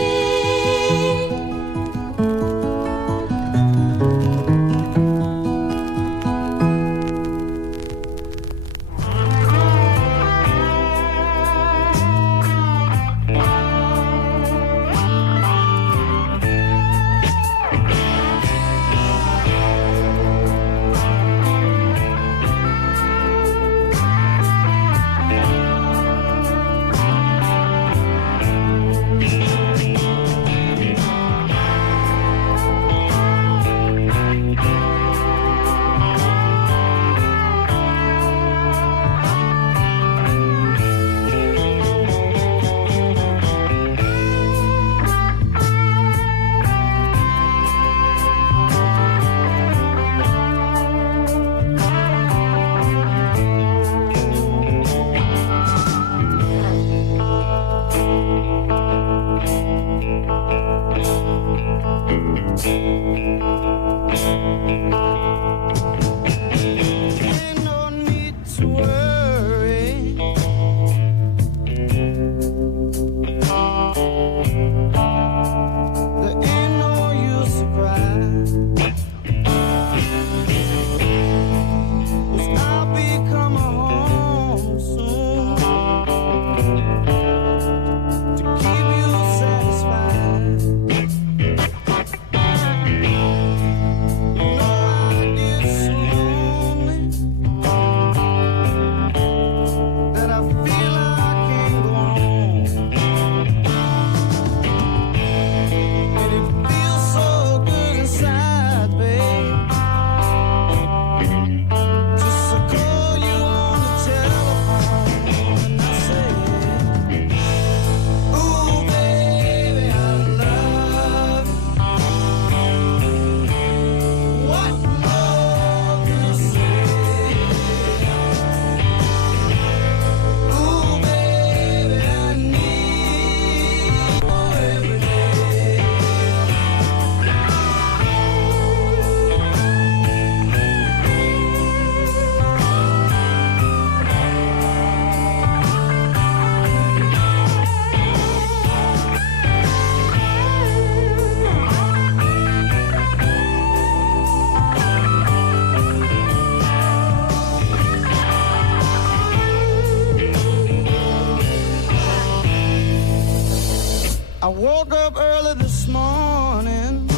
I woke up early this morning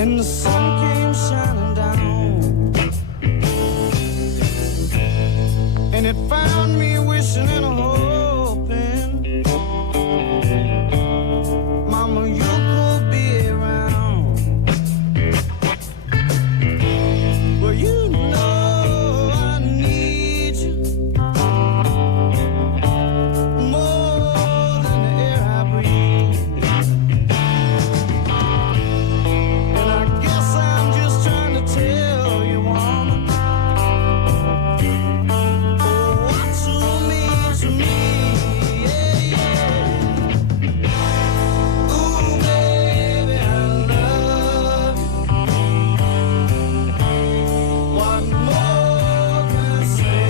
and the sun came shining down. and it found me wishing and hoping, Mama, you could be around. Well, you know I need you more than the air I breathe. And I guess I'm just trying to tell you, woman, what you mean to me. Yeah, yeah. Ooh, baby, I love you. What more can I say?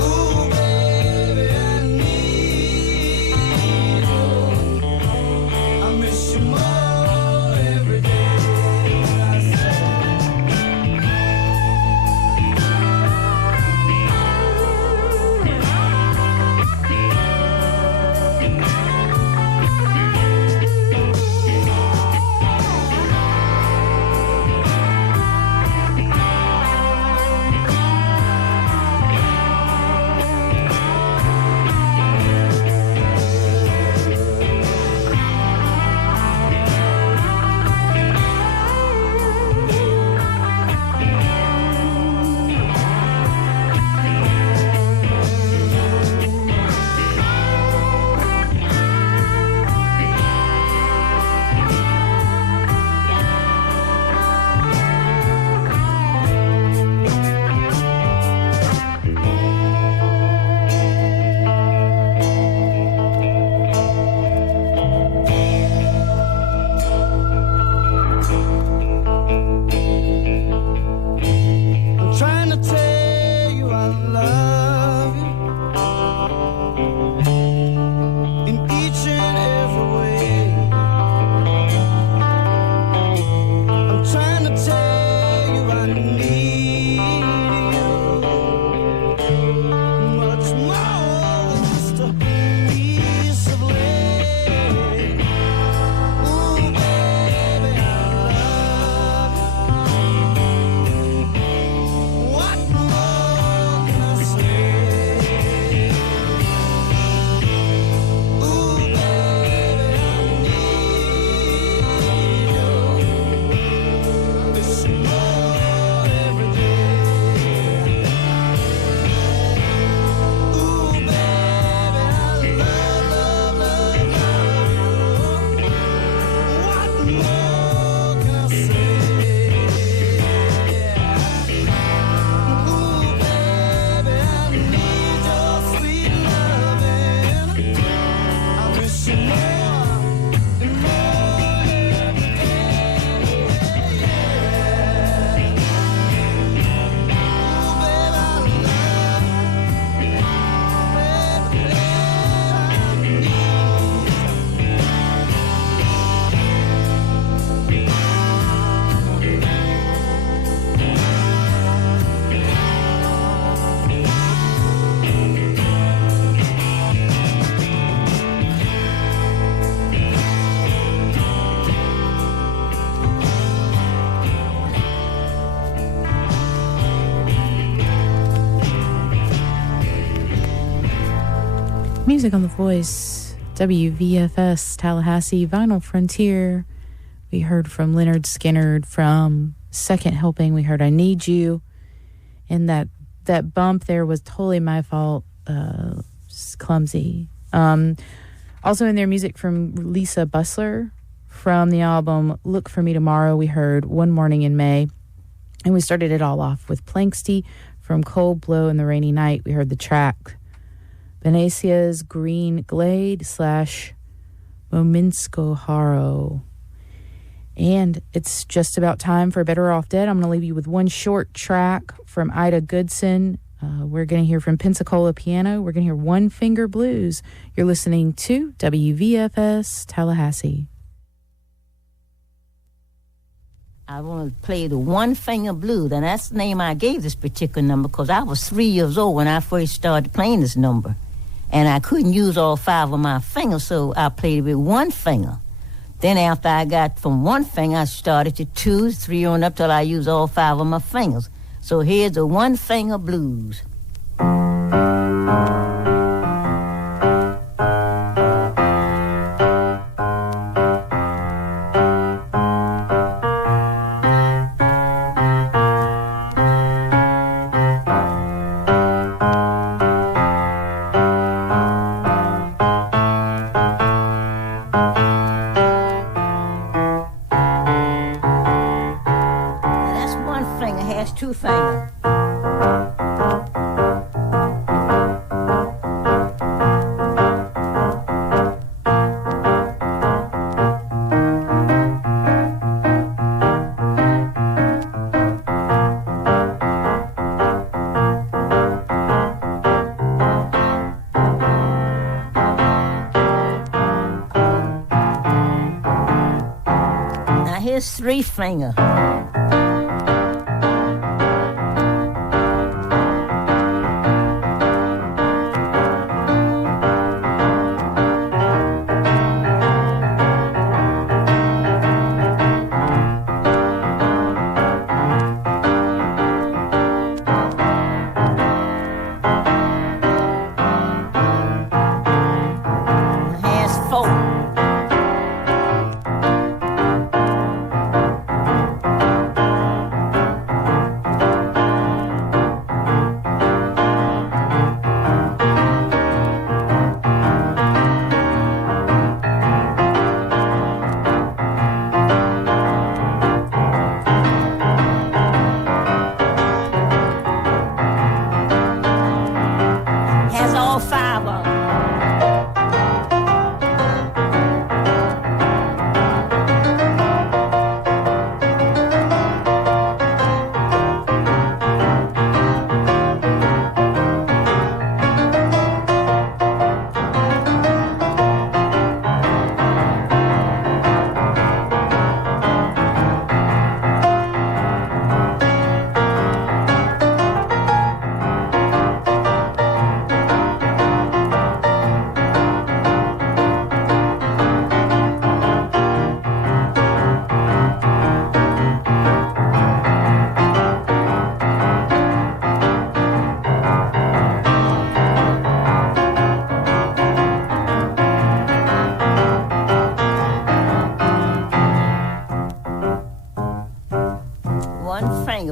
Ooh, baby, I need you. I miss you more every day. I say. I'm trying to tell you I love you in each and every way. I'm trying to tell you I need you much more than just a piece of land. Ooh, baby, I love you. What more can I say? Ooh, baby, I need you. I miss you more every day. Ooh, baby, I love, love, love, love you. What more can I say? Ooh, baby, I need your sweet loving. I miss you more and more every day. Ooh, baby, I love you. Baby, Music on the Voice, WVFS Tallahassee, Vinyl Frontier. We heard from Leonard Skinner from Second Helping. We heard I Need You. And that bump there was totally my fault. Just clumsy. Also in their music from Lisa Bustler from the album Look For Me Tomorrow. We heard One Morning in May. And we started it all off with Planksty from Cold Blow in the Rainy Night. We heard the track Venetia's Green Glade / Mominsko Haro. And it's just about time for Better Off Dead. I'm going to leave you with one short track from Ida Goodson. We're going to hear from Pensacola Piano. We're going to hear One Finger Blues. You're listening to WVFS Tallahassee. I want to play the One Finger Blues, and that's the name I gave this particular number because I was 3 years old when I first started playing this number. And I couldn't use all 5 of my fingers, so I played it with one finger. Then after I got from one finger, I started to 2, 3 on up till I used all 5 of my fingers. So here's the One Finger Blues. Two finger. Now here's three finger.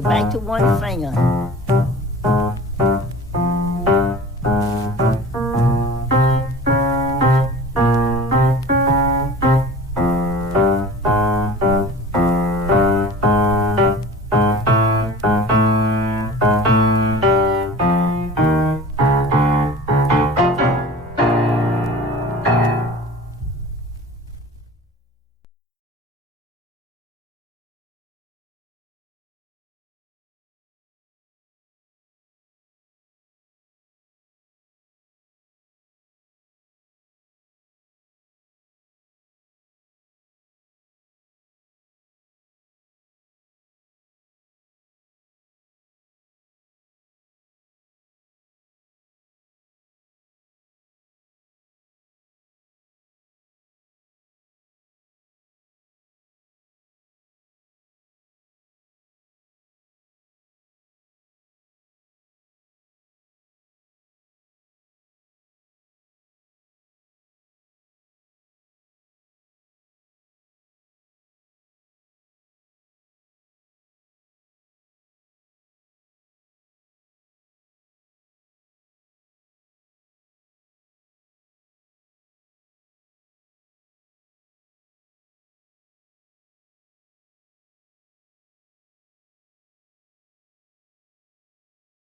Back to one finger.